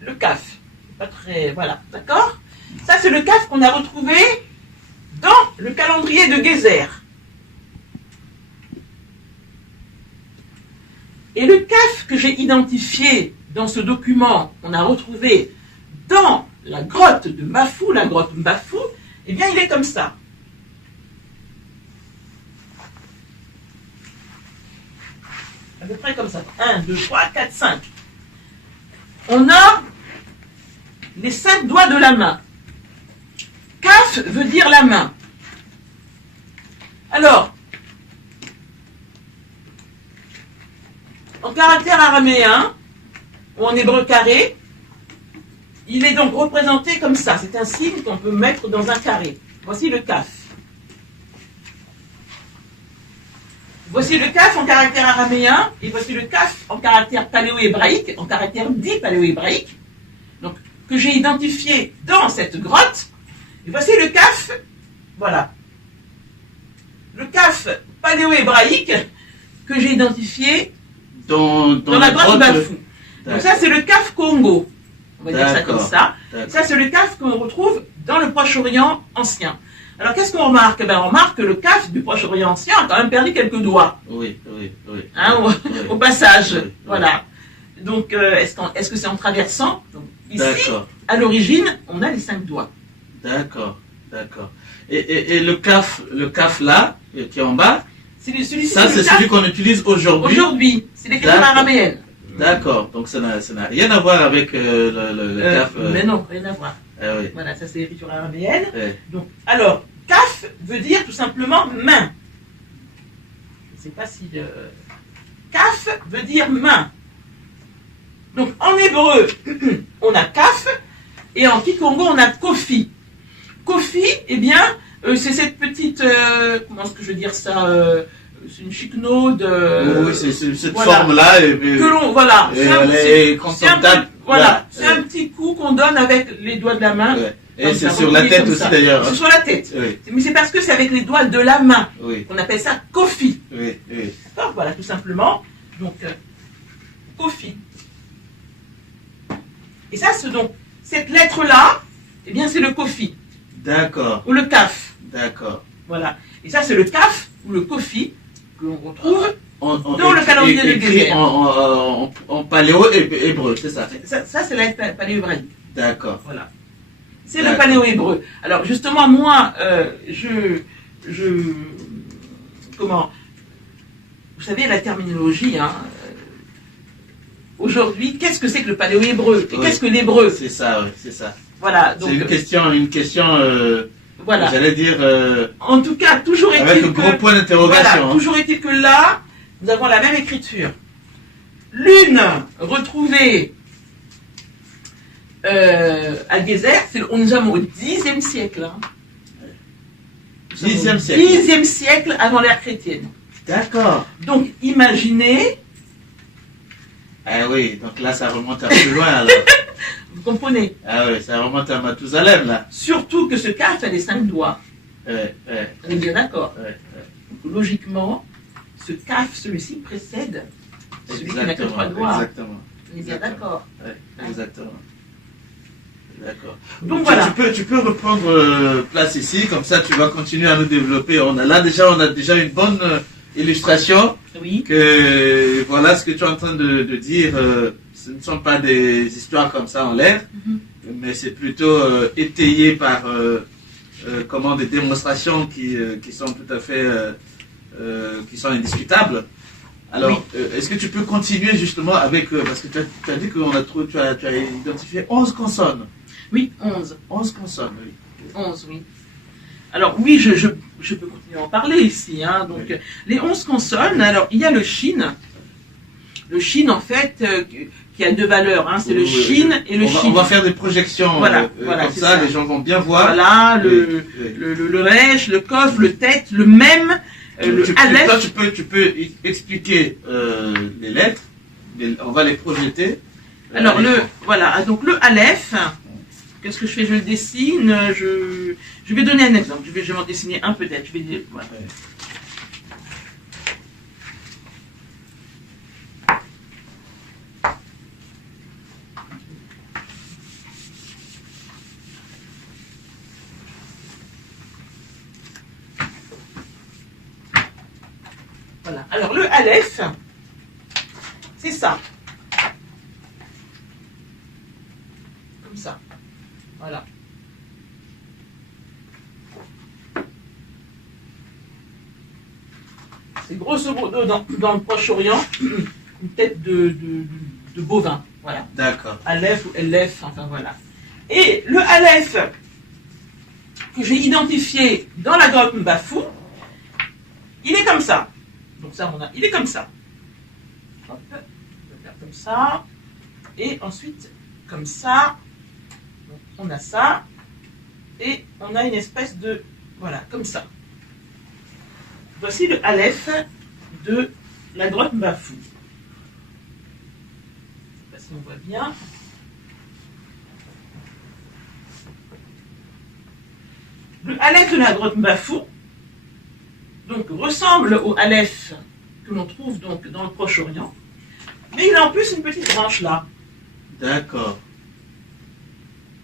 le kaf. Pas très... Voilà, d'accord? Ça, c'est le kaf qu'on a retrouvé dans le calendrier de Gézer. Et le kaf que j'ai identifié dans ce document qu'on a retrouvé dans la grotte de Mbafou, eh bien, il est comme ça. À peu près comme ça. 1, 2, 3, 4, 5. On a les 5 doigts de la main. Kaf veut dire la main. Alors, en caractère araméen, ou en hébreu carré, il est donc représenté comme ça. C'est un signe qu'on peut mettre dans un carré. Voici le kaf. Voici le kaf en caractère araméen, et voici le kaf en caractère paléo-hébraïque, en caractère dit paléo-hébraïque, donc que j'ai identifié dans cette grotte. Et voici le kaf, voilà. Le kaf paléo-hébraïque que j'ai identifié dans la grotte de Mbafou. Donc ça, c'est le kaf Congo. On va dire ça comme ça. Ça, c'est le kaf qu'on retrouve dans le Proche-Orient ancien. Alors, qu'est-ce qu'on remarque? On remarque que le kaf du Proche-Orient ancien a quand même perdu quelques doigts. Oui. Hein, au passage. Oui. Voilà. Donc, est-ce que c'est en traversant? Donc, ici, à l'origine, on a les 5 doigts. D'accord. Et le kaf là, qui est en bas, c'est celui qu'on utilise aujourd'hui. Aujourd'hui, c'est l'écriture araméenne. D'accord, donc ça n'a rien à voir avec le kaf. Mais non, rien à voir. Oui. Voilà, ça c'est l'écriture araméenne. Oui. Donc, alors, kaf veut dire tout simplement main. Je ne sais pas si... Kaf veut dire main. Donc, en hébreu, on a kaf, et en kikongo, on a kofi. Kofi, eh bien, c'est cette petite... comment est-ce que je veux dire ça c'est une chiquenaude. Oui, c'est cette forme-là. Que l'on... Voilà. Voilà. C'est un petit coup qu'on donne avec les doigts de la main. Ouais. Et c'est sur la tête aussi d'ailleurs. C'est sur la tête. Oui. Mais c'est parce que c'est avec les doigts de la main qu'on appelle ça kofi. Oui. D'accord, voilà, tout simplement. Donc, kofi. Et ça, donc, cette lettre-là, eh bien, c'est le kofi. D'accord. Ou le kaf. D'accord. Voilà. Et ça, c'est le kaf ou le kofi que l'on retrouve dans le calendrier de Gézer. En paléo-hébreu, c'est ça? Ça, c'est la paléo-hébraïque. D'accord. Voilà. C'est le paléo-hébreu. Alors, justement, moi, comment... Vous savez, la terminologie, hein, aujourd'hui, qu'est-ce que c'est que le paléo-hébreu? Et qu'est-ce que l'hébreu? C'est ça, oui, c'est ça. Voilà. Donc, c'est une question voilà. J'allais dire... en tout cas, toujours est-il avec un gros point d'interrogation. Voilà, toujours est-il que là, nous avons la même écriture. L'une retrouvée à Gézer, nous sommes au Xe siècle. Hein. 10e siècle. 10e siècle avant l'ère chrétienne. D'accord. Donc, imaginez... Ah oui, donc là, ça remonte un peu loin, alors. Vous comprenez? Ah oui, ça remonte à Mathusalem, là. Surtout que ce kaf a les 5 doigts. On est bien d'accord. Ouais. Donc, logiquement, ce kaf, celui-ci, précède celui qui n'a que 3 doigts. Exactement. On est bien d'accord. Ouais, exactement. D'accord. Donc voilà. Tu peux reprendre place ici, comme ça tu vas continuer à nous développer. On a déjà une bonne illustration. Oui. Que voilà ce que tu es en train de dire. Ce ne sont pas des histoires comme ça en l'air, mais c'est plutôt étayé par des démonstrations qui sont tout à fait qui sont indiscutables. Alors, est-ce que tu peux continuer justement avec parce que tu as dit que tu as identifié 11 consonnes. Oui, 11. 11 consonnes, oui. 11, oui. Alors oui, je peux continuer à en parler ici. Hein. Donc, oui. Les 11 consonnes, alors il y a le shin. Le shin, en fait, qui a 2 valeurs. Hein. C'est le shin et le shin. On va faire des projections voilà, comme ça, les gens vont bien voir. Voilà, le resh, le kof, le tête, le même, le aleph. Toi, tu peux expliquer les lettres. On va les projeter. Alors, voilà, donc le aleph. Qu'est-ce que je fais? Je le dessine. Je vais donner un exemple. Je vais en dessiner un peut-être. Je vais dire. Voilà. Ouais. Voilà. Alors le aleph, c'est ça. Comme ça. Voilà. C'est grosso modo dans le Proche-Orient une tête de bovin. Voilà. D'accord. Aleph ou Elef, enfin voilà. Et le aleph que j'ai identifié dans la grotte Mbafou, il est comme ça. Donc ça, il est comme ça. Hop, on va faire comme ça. Et ensuite, comme ça. Donc, on a ça. Et on a une espèce de... Voilà, comme ça. Voici le aleph de la grotte Mbafou. Je ne sais pas si on voit bien. Le aleph de la grotte Mbafou donc ressemble au aleph que l'on trouve donc dans le Proche-Orient, mais il a en plus une petite branche là. D'accord.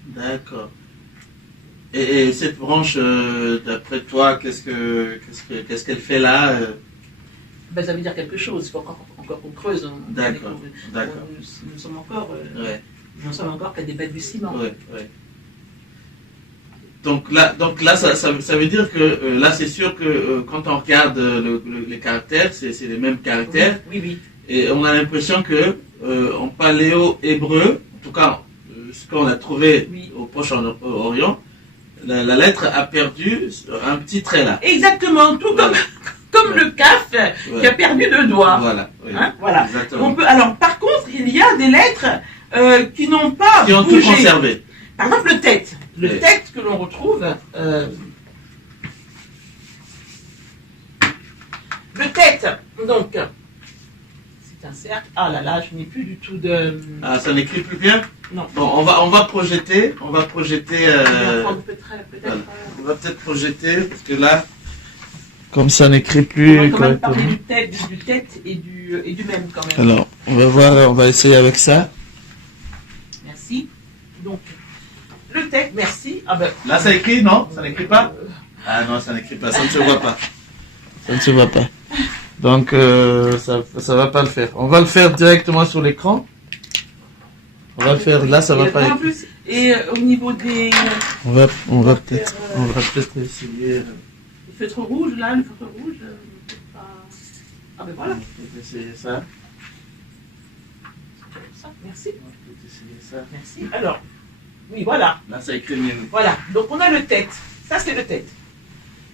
D'accord. Et cette branche, d'après toi, qu'est-ce qu'elle fait là Ben, ça veut dire quelque chose. Il faut encore qu'on creuse. D'accord. Nous sommes encore. Ouais. Nous sommes encore qu'à des balbutiements. Ouais, ouais. Donc là, ça veut dire que là, c'est sûr que quand on regarde les caractères, c'est les mêmes caractères. Oui, oui. Et on a l'impression que en paléo-hébreu, en tout cas, ce qu'on a trouvé au Proche-Orient, la lettre a perdu un petit trait là. Exactement, tout comme le kaf qui a perdu 2 doigts. Voilà. Oui. Hein, voilà. Exactement. Alors, par contre, il y a des lettres qui n'ont pas qui ont bougé. tout conservé. Par exemple, le tête. Le Oui. tête que l'on retrouve. Le tête, donc, c'est un cercle. Ah là là, je n'ai plus du tout de. Ah, ça n'écrit plus bien? Non. Bon, on va projeter. On va projeter. Peut-être. On va peut-être projeter, parce que là, comme ça n'écrit plus. On va quand même parler du tête et du même quand même. Alors, on va voir, on va essayer avec ça. Merci. Donc, le tête, merci. Ah ben, Là, ça écrit, non? Ça n'écrit pas? Ah non, ça n'écrit pas, ça ne se voit pas. Ça ne se voit pas. Donc, ça va pas le faire. On va le faire directement sur l'écran. On va le faire, là, ça va pas. En plus, et au niveau des... On va peut-être essayer. Le feutre rouge, là, le feutre rouge, pas... Ah ben voilà. On va essayer ça. Ça, merci. On va peut-être essayer ça. Merci. Alors, oui, voilà. Là, ça écrit mieux. Voilà. Donc, on a le tête. Ça, c'est le tête.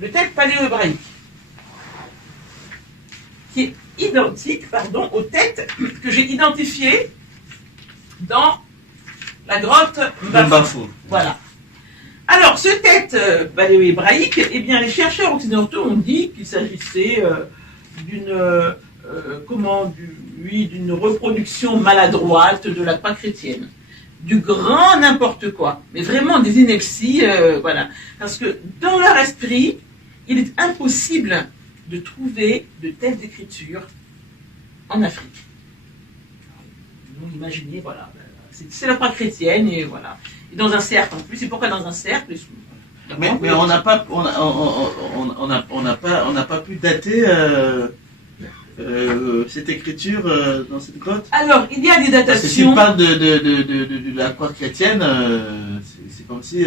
Le tête paléo-hébraïque. Qui est identique, au tête que j'ai identifié dans la grotte Mbafou. Voilà. Alors, ce tête paléo-hébraïque, eh bien, les chercheurs occidentaux ont dit qu'il s'agissait d'une reproduction maladroite de la croix chrétienne. Du grand n'importe quoi. Mais vraiment des inepties, voilà. Parce que dans leur esprit, il est impossible de trouver de telles écritures en Afrique. imaginez, voilà, c'est la croix chrétienne, et voilà. Et dans un cercle en plus, c'est pourquoi dans un cercle. Mais on n'a pas, on n'a pas pu dater cette écriture dans cette grotte. Alors, il y a des Parce que datations. si on parle de la croix chrétienne, c'est comme si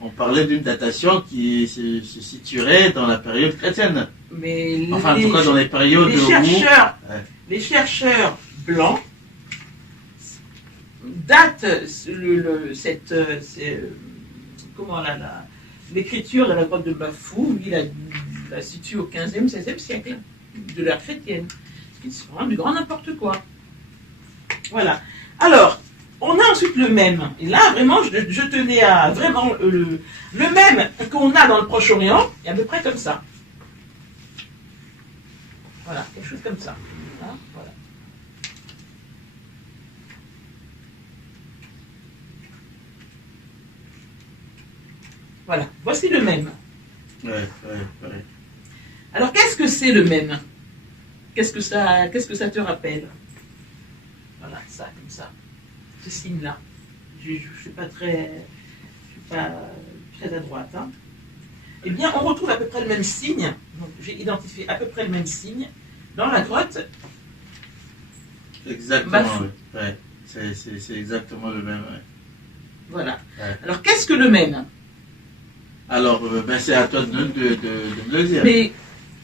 on parlait d'une datation qui se situerait dans la période chrétienne. Mais Enfin, en tout cas, dans les périodes les chercheurs blancs datent l'écriture de la grotte de Bafou, il la situe au 15e, 16e siècle de l'ère chrétienne. Ce qui est vraiment du grand n'importe quoi. Voilà. Alors, on a ensuite le même. Et là, vraiment, je tenais à vraiment le même qu'on a dans le Proche-Orient, est à peu près comme ça. Voilà, quelque chose comme ça. Hein, voilà. Voilà, voici le même. Ouais. Alors, qu'est-ce que c'est le même? Qu'est-ce que ça te rappelle? Voilà, ça, comme ça. Ce signe-là. Je ne suis pas très à droite. Hein. Eh bien, on retrouve à peu près le même signe. Donc, j'ai identifié à peu près le même signe dans la grotte. Exactement, oui. Ouais. C'est exactement le même. Ouais. Voilà. Ouais. Alors, qu'est-ce que le même? Alors, c'est à toi de me le dire. Mais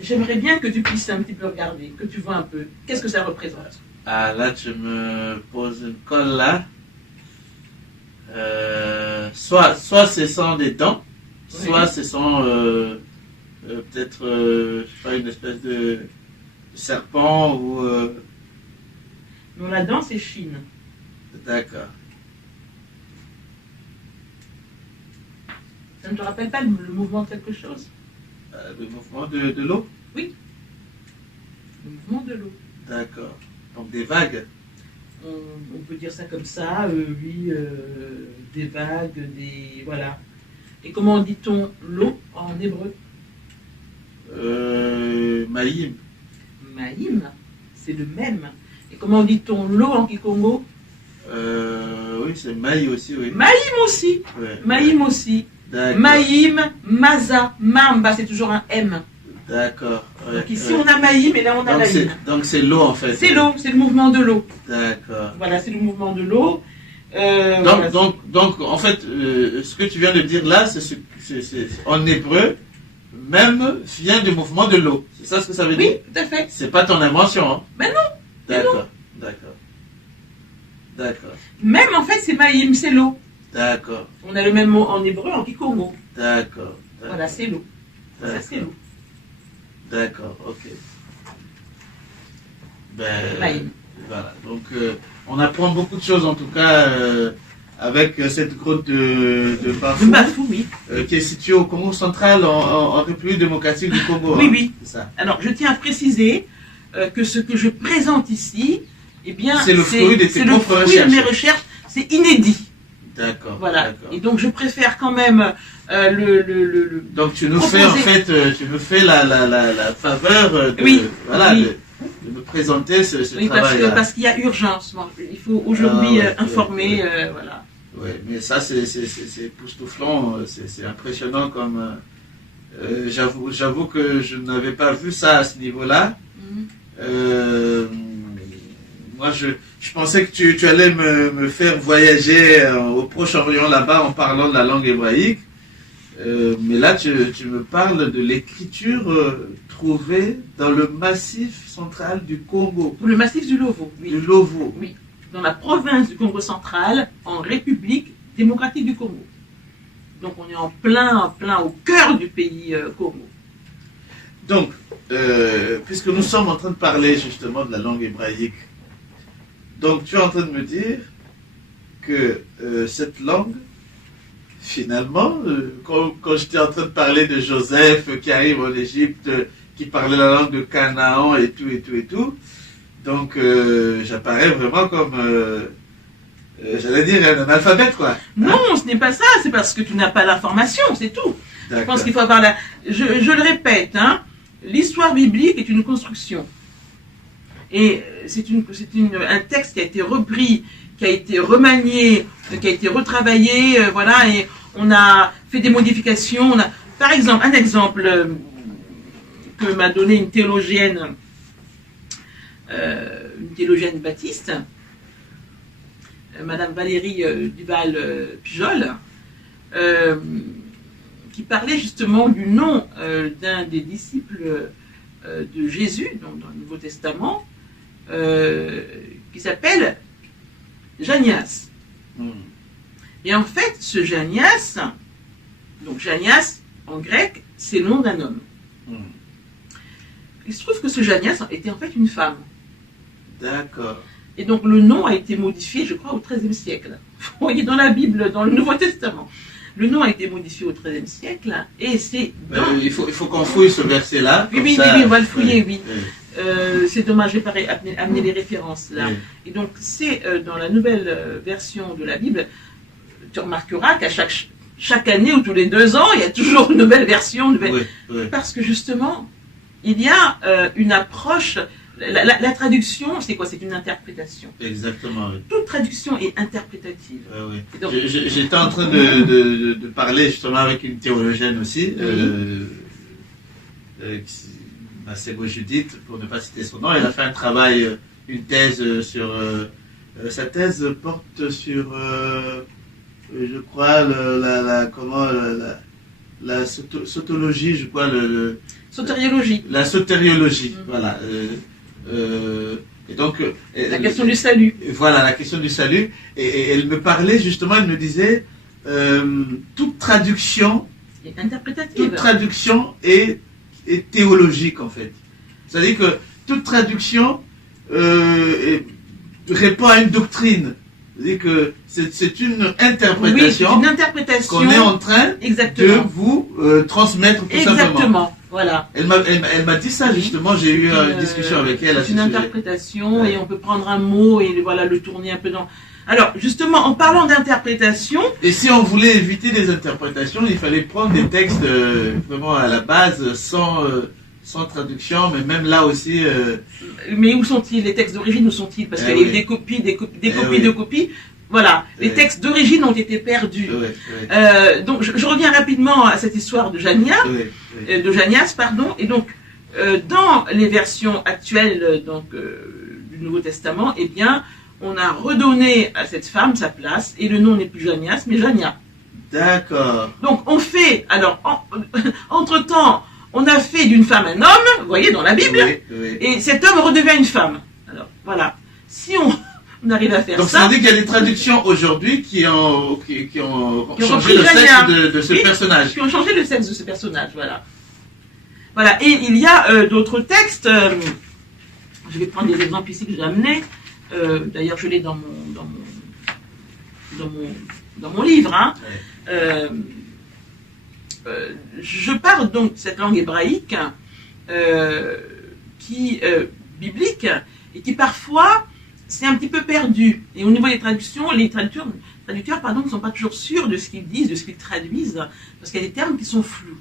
j'aimerais bien que tu puisses un petit peu regarder, que tu vois un peu. Qu'est-ce que ça représente? Ah, là, tu me poses une colle là. Soit ce sont des dents, soit ce sont peut-être je sais pas, une espèce de serpent ou. Non, la dent, c'est Chine. D'accord. Ça ne te rappelle pas le mouvement de quelque chose? Le mouvement de l'eau? Oui. Le mouvement de l'eau. D'accord. Donc des vagues. On peut dire ça comme ça, oui, des vagues, des... Voilà. Et comment dit-on l'eau en hébreu? Maïm. Maïm, c'est le même. Et comment dit-on l'eau en kikongo? Oui, c'est maï aussi, oui. Maïm aussi. Ouais. Maïm aussi. Maïm, Maza, Mamba, c'est toujours un M. D'accord. Ouais, donc ici on a Maïm et là on a Maïm. Donc c'est l'eau en fait. C'est l'eau, c'est le mouvement de l'eau. D'accord. Voilà, c'est le mouvement de l'eau. Donc en fait, ce que tu viens de dire là, c'est en hébreu, même vient du mouvement de l'eau. C'est ça ce que ça veut dire? Oui, tout à fait. C'est pas ton invention. Hein? Mais non. D'accord. Même en fait c'est Maïm, c'est l'eau. D'accord. On a le même mot en hébreu, en kikongo. D'accord. Voilà, c'est l'eau. Ça, c'est l'eau. D'accord, ok. Voilà, donc on apprend beaucoup de choses en tout cas avec cette grotte de Bafou, oui. Qui est située au Congo central en République démocratique du Congo. Oui, hein, oui. C'est ça. Alors je tiens à préciser que ce que je présente ici, eh bien, c'est le fruit de tes propres recherches. C'est le fruit de mes recherches, c'est inédit. D'accord. Voilà. D'accord. Et donc je préfère quand même Donc tu nous fais en fait, tu nous fais la faveur de, oui, voilà, oui. de nous présenter ce travail. Parce qu'il y a urgence. Bon, il faut aujourd'hui informer, voilà. Oui, mais ça c'est époustouflant, c'est impressionnant comme. J'avoue que je n'avais pas vu ça à ce niveau-là. Moi, je pensais que tu allais me faire voyager au Proche-Orient là-bas en parlant de la langue hébraïque. Mais là, tu me parles de l'écriture trouvée dans le massif central du Congo. Le massif du Lovo, oui. Du Lovo. Oui, dans la province du Congo central, en République démocratique du Congo. Donc on est en plein au cœur du pays Congo. Donc, puisque nous sommes en train de parler justement de la langue hébraïque, donc tu es en train de me dire que cette langue, finalement, quand j'étais en train de parler de Joseph qui arrive en Égypte, qui parlait la langue de Canaan et tout, donc j'apparais vraiment comme, j'allais dire, un analphabète, quoi. Non, ce n'est pas ça, c'est parce que tu n'as pas l'information, c'est tout. Je pense qu'il faut avoir je le répète, hein, l'histoire biblique est une construction. Et c'est un texte qui a été repris, qui a été remanié, qui a été retravaillé, voilà, et on a fait des modifications. Par exemple, un exemple que m'a donné une théologienne baptiste, Madame Valérie Duval-Pujol, qui parlait justement du nom d'un des disciples de Jésus, donc dans le Nouveau Testament, qui s'appelle Janias. Et en fait, ce Janias, donc Janias en grec, c'est le nom d'un homme. Il se trouve que ce Janias était en fait une femme. D'accord. Et donc le nom a été modifié, je crois, au XIIIe siècle. Vous voyez, dans la Bible, dans le Nouveau Testament. Le nom a été modifié au XIIIe siècle, et c'est... Il faut qu'on fouille ce verset-là. Oui, on va le fouiller, oui. C'est dommage, je n'ai pas amené les références là. Et donc, c'est dans la nouvelle version de la Bible, tu remarqueras qu'à chaque année ou tous les 2 ans, il y a toujours une nouvelle version. Parce que justement, il y a une approche... La traduction, c'est quoi? C'est une interprétation. Exactement. Oui. Toute traduction est interprétative. Donc, j'étais en train de parler justement avec une théologienne aussi, Macebo Judith, pour ne pas citer son nom. Elle a fait un travail, une thèse sur... sa thèse porte sur, je crois, la sotologie, je crois, sotériologie. La sotériologie, voilà. Et donc, la question du salut. Voilà, la question du salut. Et elle me parlait justement, elle me disait, toute traduction est interprétative. Toute traduction est théologique en fait. C'est-à-dire que toute traduction répond à une doctrine. C'est-à-dire que c'est une interprétation, qu'on est en train de vous transmettre tout simplement. Exactement. Voilà. Elle m'a dit ça justement, j'ai eu une discussion avec elle. C'est une interprétation et on peut prendre un mot et voilà, le tourner un peu dans... Alors justement, en parlant d'interprétation... Et si on voulait éviter des interprétations, il fallait prendre des textes vraiment à la base sans traduction, mais même là aussi... Mais où sont-ils? Les textes d'origine, où sont-ils? Parce qu'il y a eu des copies, de copies. Voilà, les textes d'origine ont été perdus. Donc je reviens rapidement à cette histoire de Janias, pardon. Et donc dans les versions actuelles du Nouveau Testament, eh bien, on a redonné à cette femme sa place et le nom n'est plus Janias, mais Jania. D'accord. Donc on fait, alors entre-temps, on a fait d'une femme un homme, vous voyez dans la Bible, et cet homme redevient une femme. Alors voilà, si on arrive à faire donc, ça. Donc ça veut dire qu'il y a des traductions aujourd'hui qui ont changé le sexe de ce personnage. Qui ont changé le sexe de ce personnage, voilà. Voilà, et il y a d'autres textes, je vais prendre des exemples ici que j'ai amenés, d'ailleurs je l'ai dans mon livre, hein. Je parle donc de cette langue hébraïque biblique, et qui parfois c'est un petit peu perdu. Et au niveau des traductions, les traducteurs ne sont pas toujours sûrs de ce qu'ils disent, de ce qu'ils traduisent, parce qu'il y a des termes qui sont flous.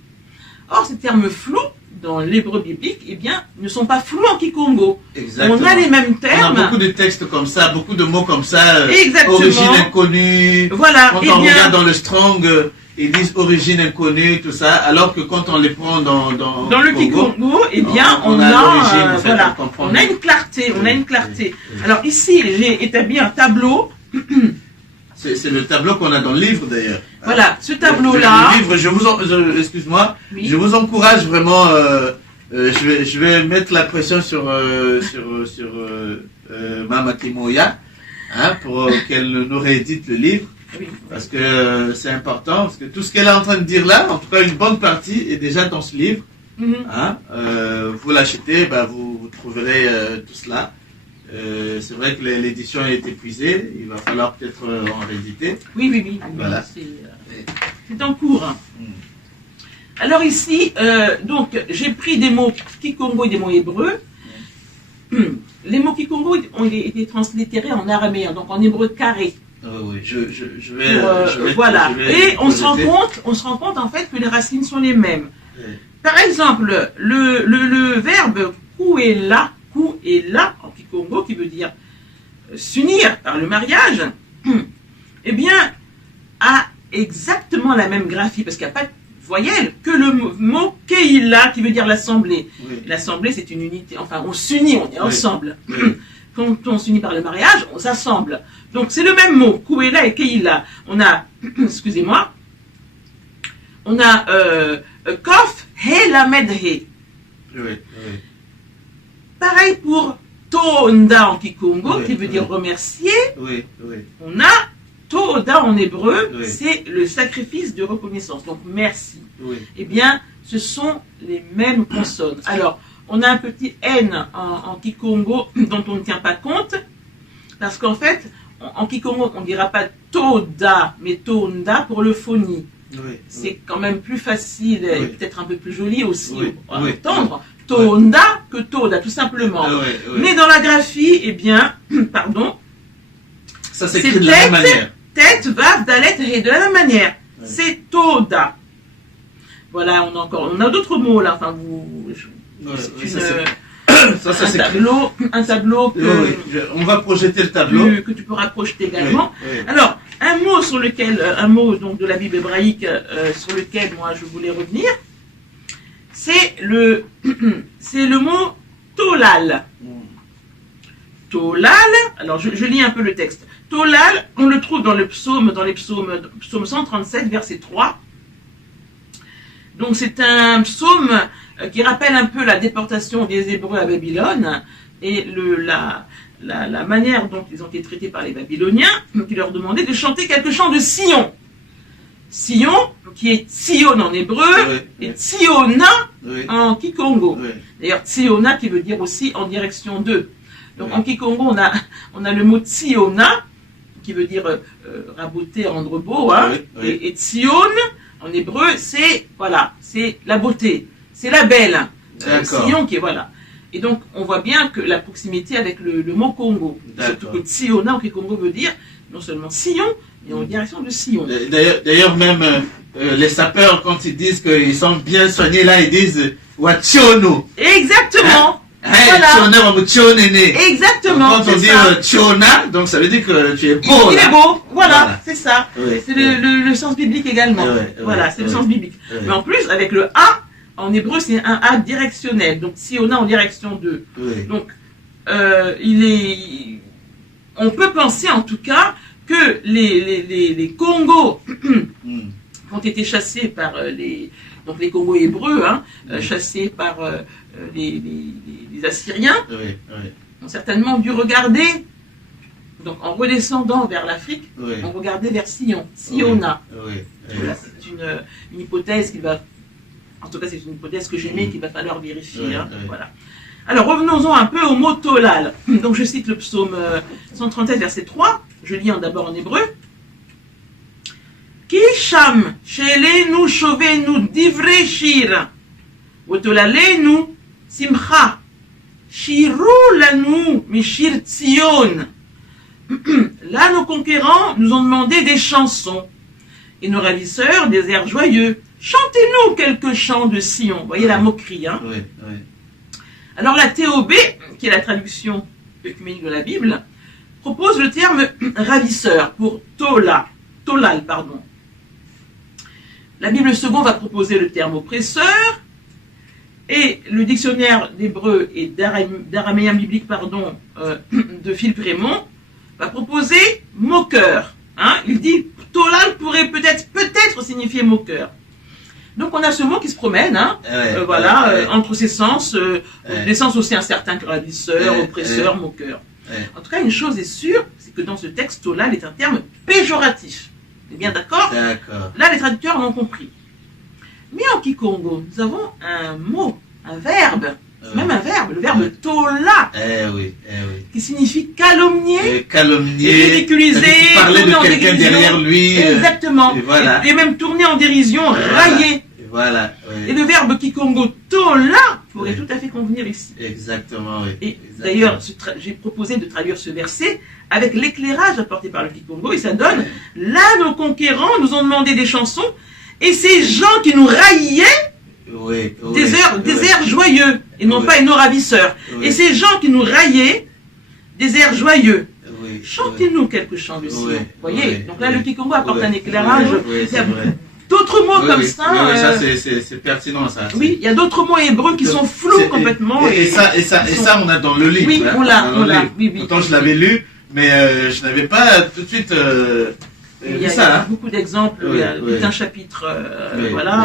Or, ces termes flous, dans l'hébreu biblique, eh bien, ne sont pas flous en Kikongo. Exactement. On a les mêmes termes. On a beaucoup de textes comme ça, beaucoup de mots comme ça. Exactement. Origine inconnue. Voilà. Quand on regarde dans le Strong, ils disent origine inconnue, tout ça, alors que quand on les prend dans le Kikongo, eh bien, on a une clarté, Alors ici, j'ai établi un tableau. C'est le tableau qu'on a dans le livre d'ailleurs. Voilà, ce tableau-là. Le livre, excuse-moi, oui. Je vous encourage vraiment. Je vais mettre la pression sur Mama Kimoya, hein, pour qu'elle nous réédite le livre. Oui. Parce que c'est important, parce que tout ce qu'elle est en train de dire là, en tout cas une bonne partie, est déjà dans ce livre. Hein, vous l'achetez, vous trouverez tout cela. C'est vrai que l'édition est épuisée, il va falloir peut-être en rééditer. Oui. Voilà. C'est en cours. Alors ici, donc j'ai pris des mots Kikongo et des mots hébreux. Les mots Kikongo ont été translittérés en araméen, donc en hébreu carré. Oui, je vais. Voilà. Et on se rend compte en fait que les racines sont les mêmes. Par exemple, le verbe ku et la en Kikongo Kikongo, qui veut dire s'unir par le mariage, eh bien, a exactement la même graphie, parce qu'il n'y a pas de voyelle, que le mot Keila, qui veut dire l'assemblée. Oui. L'assemblée, c'est une unité, enfin, on s'unit, on est ensemble. Oui. Quand on s'unit par le mariage, on s'assemble. Donc, c'est le même mot, Kuela et Keila. On a, excusez-moi, on a Kof, He, Lamed, He. Oui. Pareil pour Toonda en Kikongo, Oui, qui veut dire oui. remercier. Oui. On a Toda en hébreu, Oui. c'est le sacrifice de reconnaissance. Donc, merci. Oui. Eh bien, ce sont les mêmes consonnes. Alors, on a un petit N en Kikongo dont on ne tient pas compte, parce qu'en fait, en Kikongo, on ne dira pas Toda, mais Tonda pour le phony. Oui. C'est quand même plus facile et Oui. peut-être un peu plus joli aussi Oui. à Oui. entendre. Tonda que Toda, tout simplement. Oui. Mais dans la graphie, eh bien, pardon, Ça s'écrit c'est de la même tête. manière. tête, vav, dalet, et de la même manière. Oui. C'est Toda. Voilà, on a d'autres mots là. Enfin, Ouais, c'est oui, une, ça un s'écrit. tableau que, On va projeter le tableau. que tu pourras projeter également. Oui. Alors, un mot sur lequel, un mot donc de la Bible hébraïque sur lequel moi je voulais revenir, c'est le mot Tolal. Tolal, alors je lis un peu le texte. Tolal, on le trouve dans les psaume 137, verset 3. Donc c'est un psaume qui rappelle un peu la déportation des Hébreux à Babylone et la manière dont ils ont été traités par les Babyloniens, qui leur demandaient de chanter quelque chant de Sion. Sion, qui est Tzion en hébreu, et Tziona en Kikongo. D'ailleurs, Tziona qui veut dire aussi en direction d'eux. Donc en Kikongo, on a le mot Tziona, qui veut dire raboter, rendre beau, hein, et Tzion, en hébreu, c'est la beauté, c'est la belle. Sion qui est voilà. Et donc, on voit bien que la proximité avec le mot Congo. Surtout que Tsiona en Kikongo veut dire non seulement Sion, mais en direction de Sion. D'ailleurs, même les sapeurs, quand ils disent qu'ils sont bien soignés, là, ils disent Wachono. Exactement. Exactement. Donc, quand on dit Chiona, donc ça veut dire que tu es beau. Il est beau, voilà. C'est ça. C'est le sens biblique également. C'est le sens biblique. Mais en plus, avec le A, en hébreu, c'est un A directionnel. Donc, Siona en direction d'eux. Donc, on peut penser en tout cas que les Congos ont été chassés par les Congos hébreux, chassés par les Assyriens, ont certainement dû regarder, donc en redescendant vers l'Afrique, ont regardé vers Sion, Siona. Voilà, c'est une hypothèse en tout cas c'est une hypothèse que j'aimais qu'il va falloir vérifier. Voilà. Alors revenons-en un peu au mot Tolal. Donc je cite le psaume 137 verset 3, je lis d'abord en hébreu. Kisham shelenu shovenu divrei shir utolalenu simcha shiru lanu mishir tzion. Là nos conquérants nous ont demandé des chansons et nos ravisseurs des airs joyeux. Chantez-nous quelques chants de Sion. Vous voyez la moquerie, hein? Alors la TOB, qui est la traduction œcuménique de la Bible, propose le terme ravisseur pour Tolal, pardon. La Bible seconde va proposer le terme oppresseur, et le dictionnaire d'hébreu et d'araméen biblique, de Philippe Raymond, va proposer moqueur. Il dit Tolal pourrait peut-être signifier moqueur. Donc on a ce mot qui se promène, entre ces sens, des sens aussi incertains que ravisseur, oppresseur, moqueur. En tout cas, une chose est sûre, c'est que dans ce texte, Tolal est un terme péjoratif. Vous êtes bien d'accord? Là, les traducteurs l'ont compris. Mais en Kikongo, nous avons un mot, un verbe, même un verbe, le verbe tola, qui signifie calomnier, ridiculiser, parler de quelqu'un derrière lui. Exactement. Et même tourner en dérision, railler. Et le verbe Kikongo tola pourrait tout à fait convenir ici. Exactement, Et d'ailleurs, j'ai proposé de traduire ce verset avec l'éclairage apporté par le Kikongo, et ça donne là nos conquérants nous ont demandé des chansons, et ces gens qui nous raillaient des airs joyeux, et non pas nos ravisseurs. Et ces gens qui nous raillaient des airs joyeux. Oui, Chantez-nous quelques chants de Sion. Oui, Vous voyez, oui, donc là, oui. le Kikongo apporte Oui, un éclairage. oui, Il y a c'est vrai. d'autres mots comme Oui, ça. oui, ça c'est pertinent ça. Oui, il y a d'autres mots hébreux qui sont flous complètement. Et ça, on a dans le livre. Oui, hein, on l'a. dans le livre. Oui. Pourtant, je l'avais lu, mais je n'avais pas tout de suite Il y a ça. beaucoup d'exemples, Oui, il y a oui. tout un chapitre. Oui, Voilà.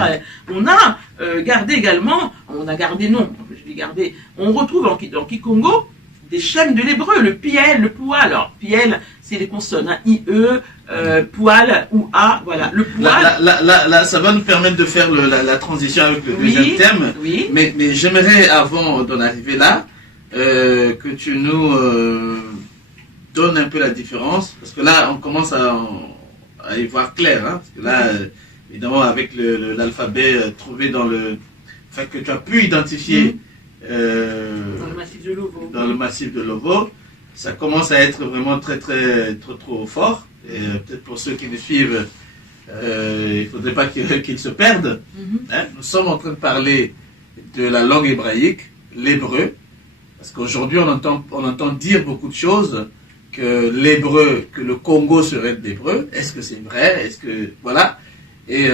oui. On a gardé également, je l'ai gardé, on retrouve dans Kikongo des schèmes de l'hébreu, le piel, le poil. Alors, piel, c'est les consonnes, hein, IE, poil ou A, voilà. Le poil. Là, ça va nous permettre de faire la transition avec le deuxième thème. Oui. Mais j'aimerais, avant d'en arriver là, que tu nous donnes un peu la différence. Parce que là, on commence à y voir clair. Hein, parce que là, évidemment, avec l'alphabet trouvé enfin, que tu as pu identifier Dans le massif de Lovo. dans le massif de Lovo, ça commence à être vraiment trop fort. Et peut-être pour ceux qui nous suivent, il ne faudrait pas qu'ils se perdent. Hein. Nous sommes en train de parler de la langue hébraïque, l'hébreu, parce qu'aujourd'hui on entend dire beaucoup de choses, que l'hébreu, que le Congo serait de l'hébreu. Est-ce que c'est vrai? Est-ce que voilà? Et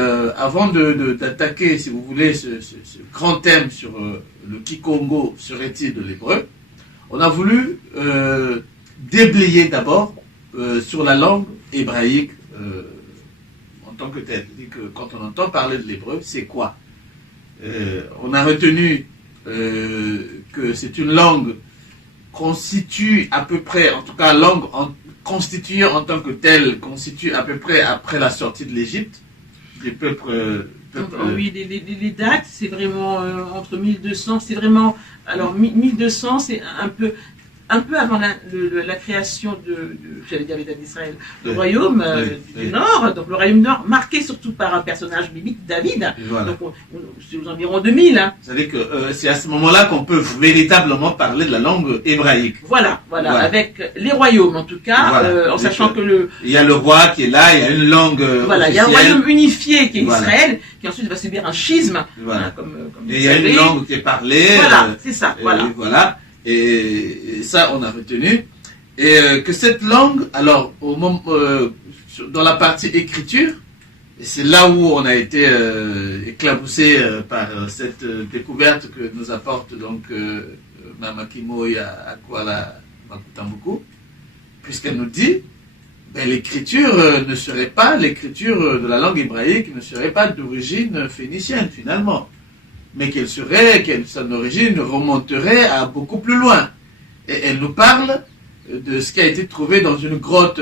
avant d'attaquer, si vous voulez, ce grand thème sur le Kikongo serait-il de l'hébreu, on a voulu déblayer d'abord sur la langue hébraïque en tant que telle. C'est-à-dire que quand on entend parler de l'hébreu, c'est quoi? On a retenu que c'est une langue constitue à peu près, en tout cas langue constituée en tant que telle, constitue à peu près après la sortie de l'Égypte, des peuples. Oui, les dates, c'est vraiment entre 1200, c'est vraiment, alors 1200, c'est un peu avant la création j'allais dire l'État d'Israël, le royaume du Nord, donc le royaume du Nord, marqué surtout par un personnage biblique, David, voilà. donc c'est aux environs 2000. Hein. C'est-à-dire que c'est à ce moment-là qu'on peut véritablement parler de la langue hébraïque. Voilà, avec les royaumes en tout cas, voilà. en sachant que il y a le roi qui est là, il y a une langue voilà, il y a un royaume unifié qui est Israël, qui ensuite va subir un schisme, voilà. hein, comme et il y a une langue qui est parlée. Voilà, c'est ça, voilà. Et ça, on a retenu. Et que cette langue, alors, au moment, dans la partie écriture, et c'est là où on a été éclaboussé par cette découverte que nous apporte donc Mama Kimoya Akwala Makutambuku, puisqu'elle nous dit, l'écriture ne serait pas, l'écriture de la langue hébraïque ne serait pas d'origine phénicienne finalement, mais son origine remonterait à beaucoup plus loin. Et elle nous parle de ce qui a été trouvé dans une grotte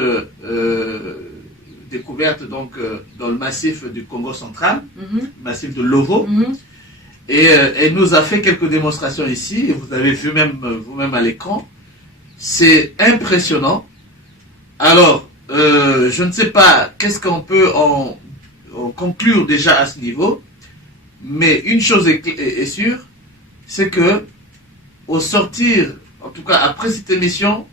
découverte donc dans le massif du Congo central, massif de Lovo. Et elle nous a fait quelques démonstrations ici, et vous avez vu même vous-même à l'écran. C'est impressionnant. Alors, je ne sais pas qu'est-ce qu'on peut en conclure déjà à ce niveau. Mais une chose est sûre, c'est que au sortir, en tout cas après cette émission,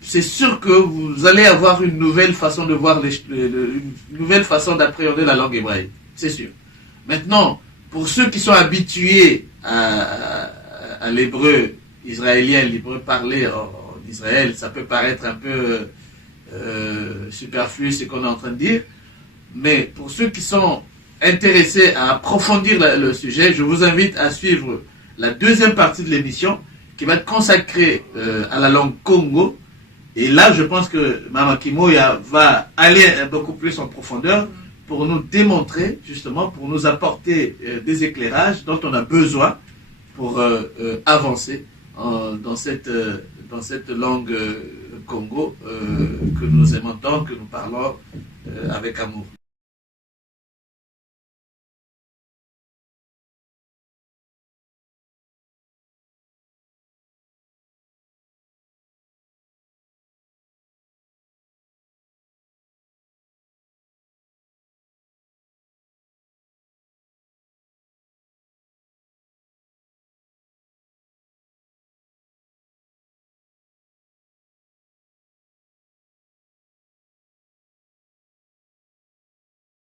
c'est sûr que vous allez avoir une nouvelle façon de voir, une nouvelle façon d'appréhender la langue hébraïque. C'est sûr. Maintenant, pour ceux qui sont habitués à l'hébreu israélien, l'hébreu parlé en Israël, ça peut paraître un peu superflu ce qu'on est en train de dire. Mais pour ceux qui sont intéressés à approfondir le sujet, je vous invite à suivre la deuxième partie de l'émission qui va être consacrée à la langue Congo. Et là, je pense que Mama Kimoya va aller beaucoup plus en profondeur pour nous démontrer, justement, pour nous apporter des éclairages dont on a besoin pour avancer dans cette langue Congo que nous aimons tant, que nous parlons avec amour.